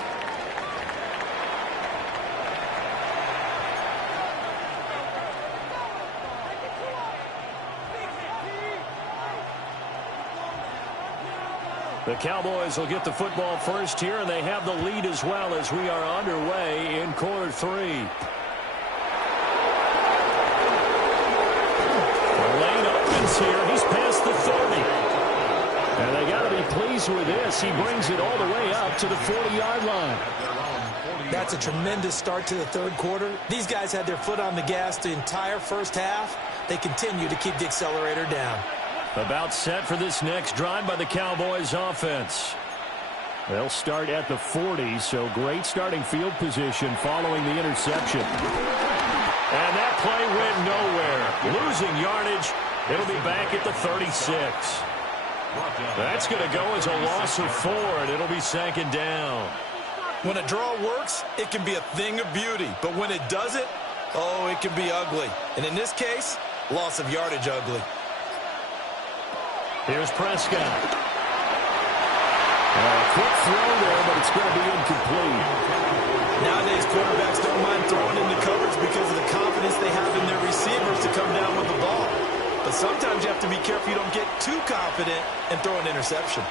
The Cowboys will get the football first here, and they have the lead as well as we are underway in quarter 3. The lane opens here. He's past the 30. And they got to be pleased with this. He brings it all the way up to the 40-yard line. That's a tremendous start to the third quarter. These guys had their foot on the gas the entire first half. They continue to keep the accelerator down. About set for this next drive by the Cowboys offense. They'll start at the 40, so great starting field position following the interception. And that play went nowhere. Losing yardage. It'll be back at the 36. That's going to go as a loss of 4, and it'll be 2nd down. When a draw works, it can be a thing of beauty. But when it doesn't, oh, it can be ugly. And in this case, loss of yardage ugly. Here's Prescott. A quick throw there, but it's going to be incomplete. Nowadays, quarterbacks don't mind throwing into coverage because of the confidence they have in their receivers to come down with the ball. But sometimes you have to be careful you don't get too confident and throw an interception.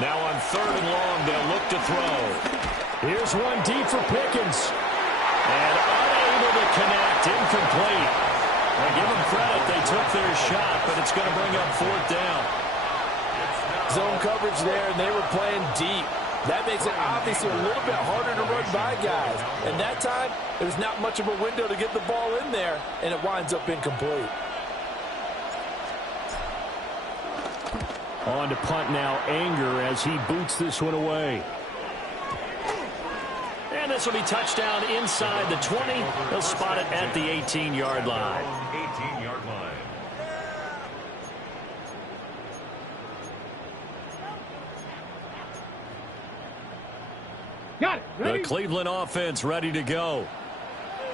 Now on 3rd and long, they'll look to throw. Here's one deep for Pickens. And unable to connect, incomplete. I give them credit, they took their shot, but it's going to bring up 4th down. Zone coverage there, and they were playing deep. That makes it obviously a little bit harder to run by guys. And that time, there's not much of a window to get the ball in there, and it winds up incomplete. On to punt now, Anger, as he boots this one away. And this will be touchdown inside the 20. They'll spot it at the 18-yard line. 18-yard line. Got it. Ready? The Cleveland offense ready to go.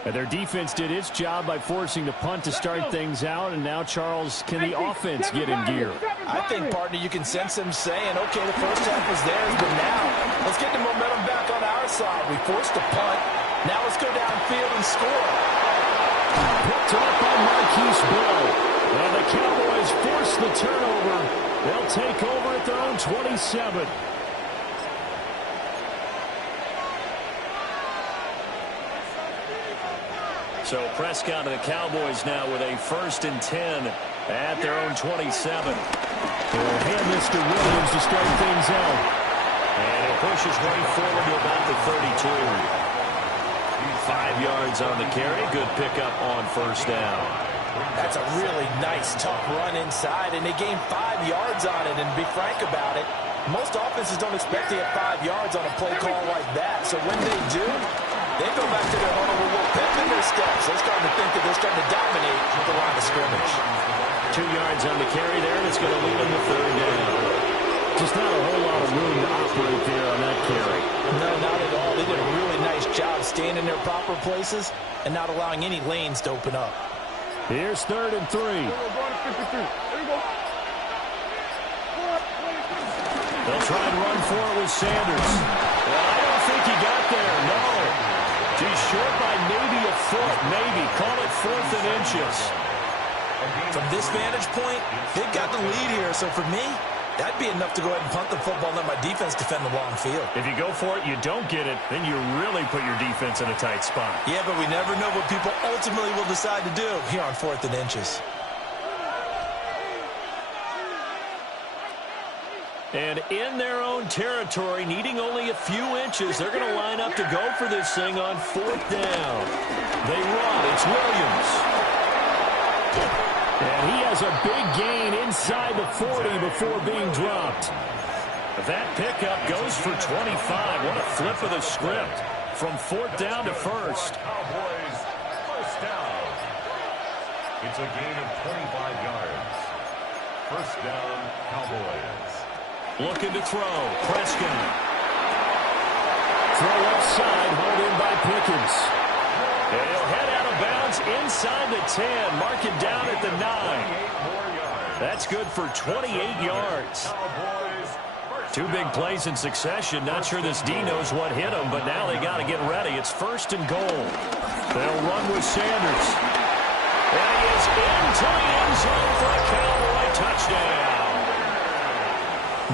And their defense did its job by forcing the punt to start things out. And now, Charles, can the offense get in gear? I think, partner, you can sense them saying, okay, the first half was theirs, but now let's get the momentum back on our side. We forced a punt. Now let's go downfield and score. Picked up by Marquise Bell. And the Cowboys force the turnover. They'll take over at their own 27. So Prescott and the Cowboys now with a 1st and 10 at their own 27. They'll hand this to Williams to start things out. And he'll push his way forward to about the 32. 5 yards on the carry. Good pickup on first down. That's a really nice, tough run inside, and they gained 5 yards on it. And to be frank about it, most offenses don't expect to get 5 yards on a play call like that. So when they do, they go back to their huddle with a little pep in their steps. They're starting to think that they're starting to dominate with the line of scrimmage. 2 yards on the carry there, and it's going to lead them to third down. Just not a whole lot of room to operate there on that carry. No, not at all. They did a really nice job staying in their proper places and not allowing any lanes to open up. Here's 3rd and 3. They'll try and run for it with Sanders. Well, I don't think he got there, no. He's short by maybe a foot, maybe. Call it 4th and inches. From this vantage point, they've got the lead here. So for me, that'd be enough to go ahead and punt the football and let my defense defend the long field. If you go for it, you don't get it, then you really put your defense in a tight spot. Yeah, but we never know what people ultimately will decide to do here on 4th and inches. And in their own territory, needing only a few inches, they're going to line up to go for this thing on 4th down. They run. It's Williams. And he has a big gain inside the 40 before being dropped. That pickup goes for 25. What a flip of the script from 4th down to 1st. Cowboys, first down. It's a gain of 25 yards. First down, Cowboys. Looking to throw. Prescott. Throw upside, hauled in by Pickens. And he'll head out of bounds inside the 10. Mark it down at the 9. That's good for 28 yards. 2 big plays in succession. Not sure this D knows what hit him, but now they got to get ready. It's 1st and goal. They'll run with Sanders. And he is into the end zone for a Cowboy touchdown.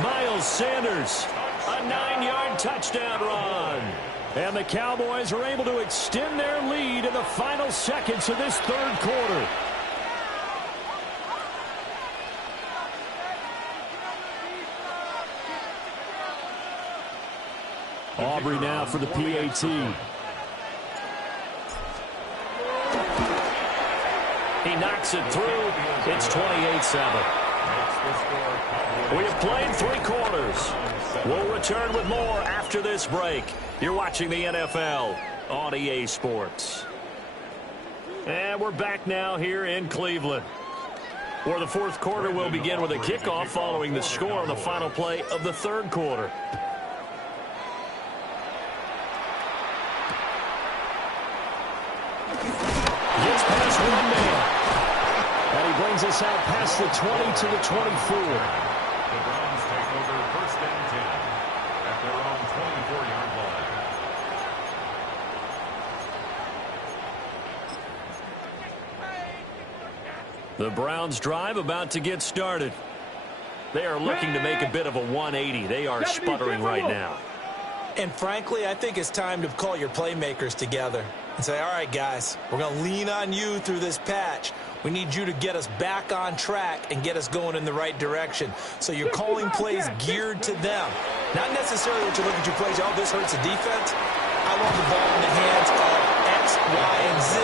Miles Sanders, a 9-yard touchdown run. And the Cowboys are able to extend their lead in the final seconds of this 3rd quarter. Aubrey now for the PAT. He knocks it through. It's 28-7. We have played 3 quarters. We'll return with more after this break. You're watching the NFL on EA Sports. And we're back now here in Cleveland, where the 4th quarter will begin with a kickoff following the score on the final play of the 3rd quarter. Gets past one man. And he brings us out past the 20 to the 24. The Browns take over 1st and 10 at their own 24-yard line. The Browns drive about to get started. They are looking to make a bit of a 180. They are sputtering right now. And frankly, I think it's time to call your playmakers together and say, all right, guys, we're going to lean on you through this patch. We need you to get us back on track and get us going in the right direction. So you're calling plays geared to them. Not necessarily that you look at your plays, oh, this hurts the defense. I want the ball in the hands of X, Y, and Z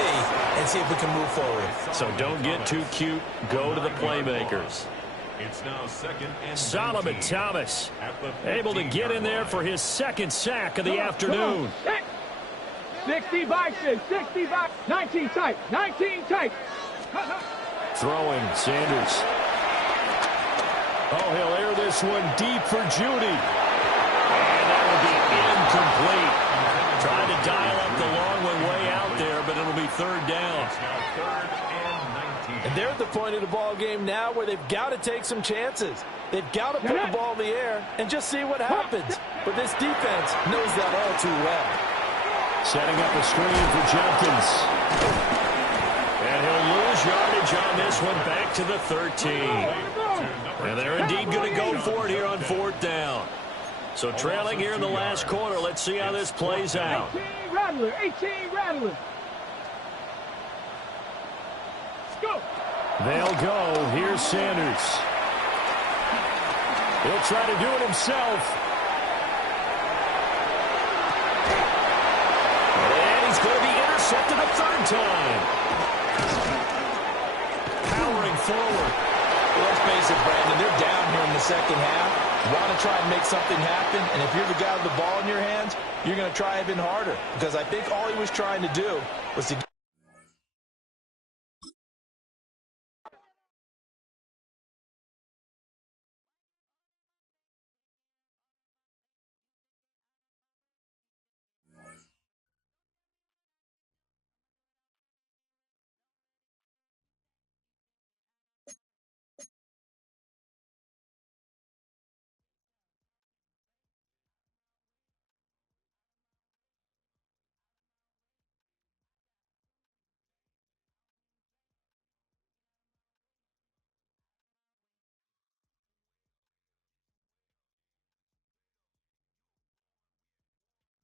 and see if we can move forward. So don't get too cute. Go to the playmakers. It's now 2nd and Solomon 19. Thomas able to get in there for his 2nd sack of the afternoon. 60 Bison, 60 Bison, 19 tight, 19 tight. Throwing, Sanders. Oh, he'll air this one deep for Judy. And that will be incomplete. Trying to dial up the long one way out there, but it'll be 3rd down. It's now 3rd and 19. And they're at the point of the ball game now where they've got to take some chances. They've got to put the ball in the air and just see what happens. But this defense knows that all too well. Setting up a screen for Jenkins. And he'll lose yardage on this one back to the 13. And they're indeed going to go for it here on 4th down. So trailing here in the last quarter. Let's see how this plays out. 18 Rattler, 18 Rattler. Let's go. They'll go. Here's Sanders. He'll try to do it himself. And he's going to be intercepted a third time. Powering forward. Well, let's face it, Brandon, they're down here in the second half. Want to try and make something happen, and if you're the guy with the ball in your hands, you're going to try even harder, because I think all he was trying to do was to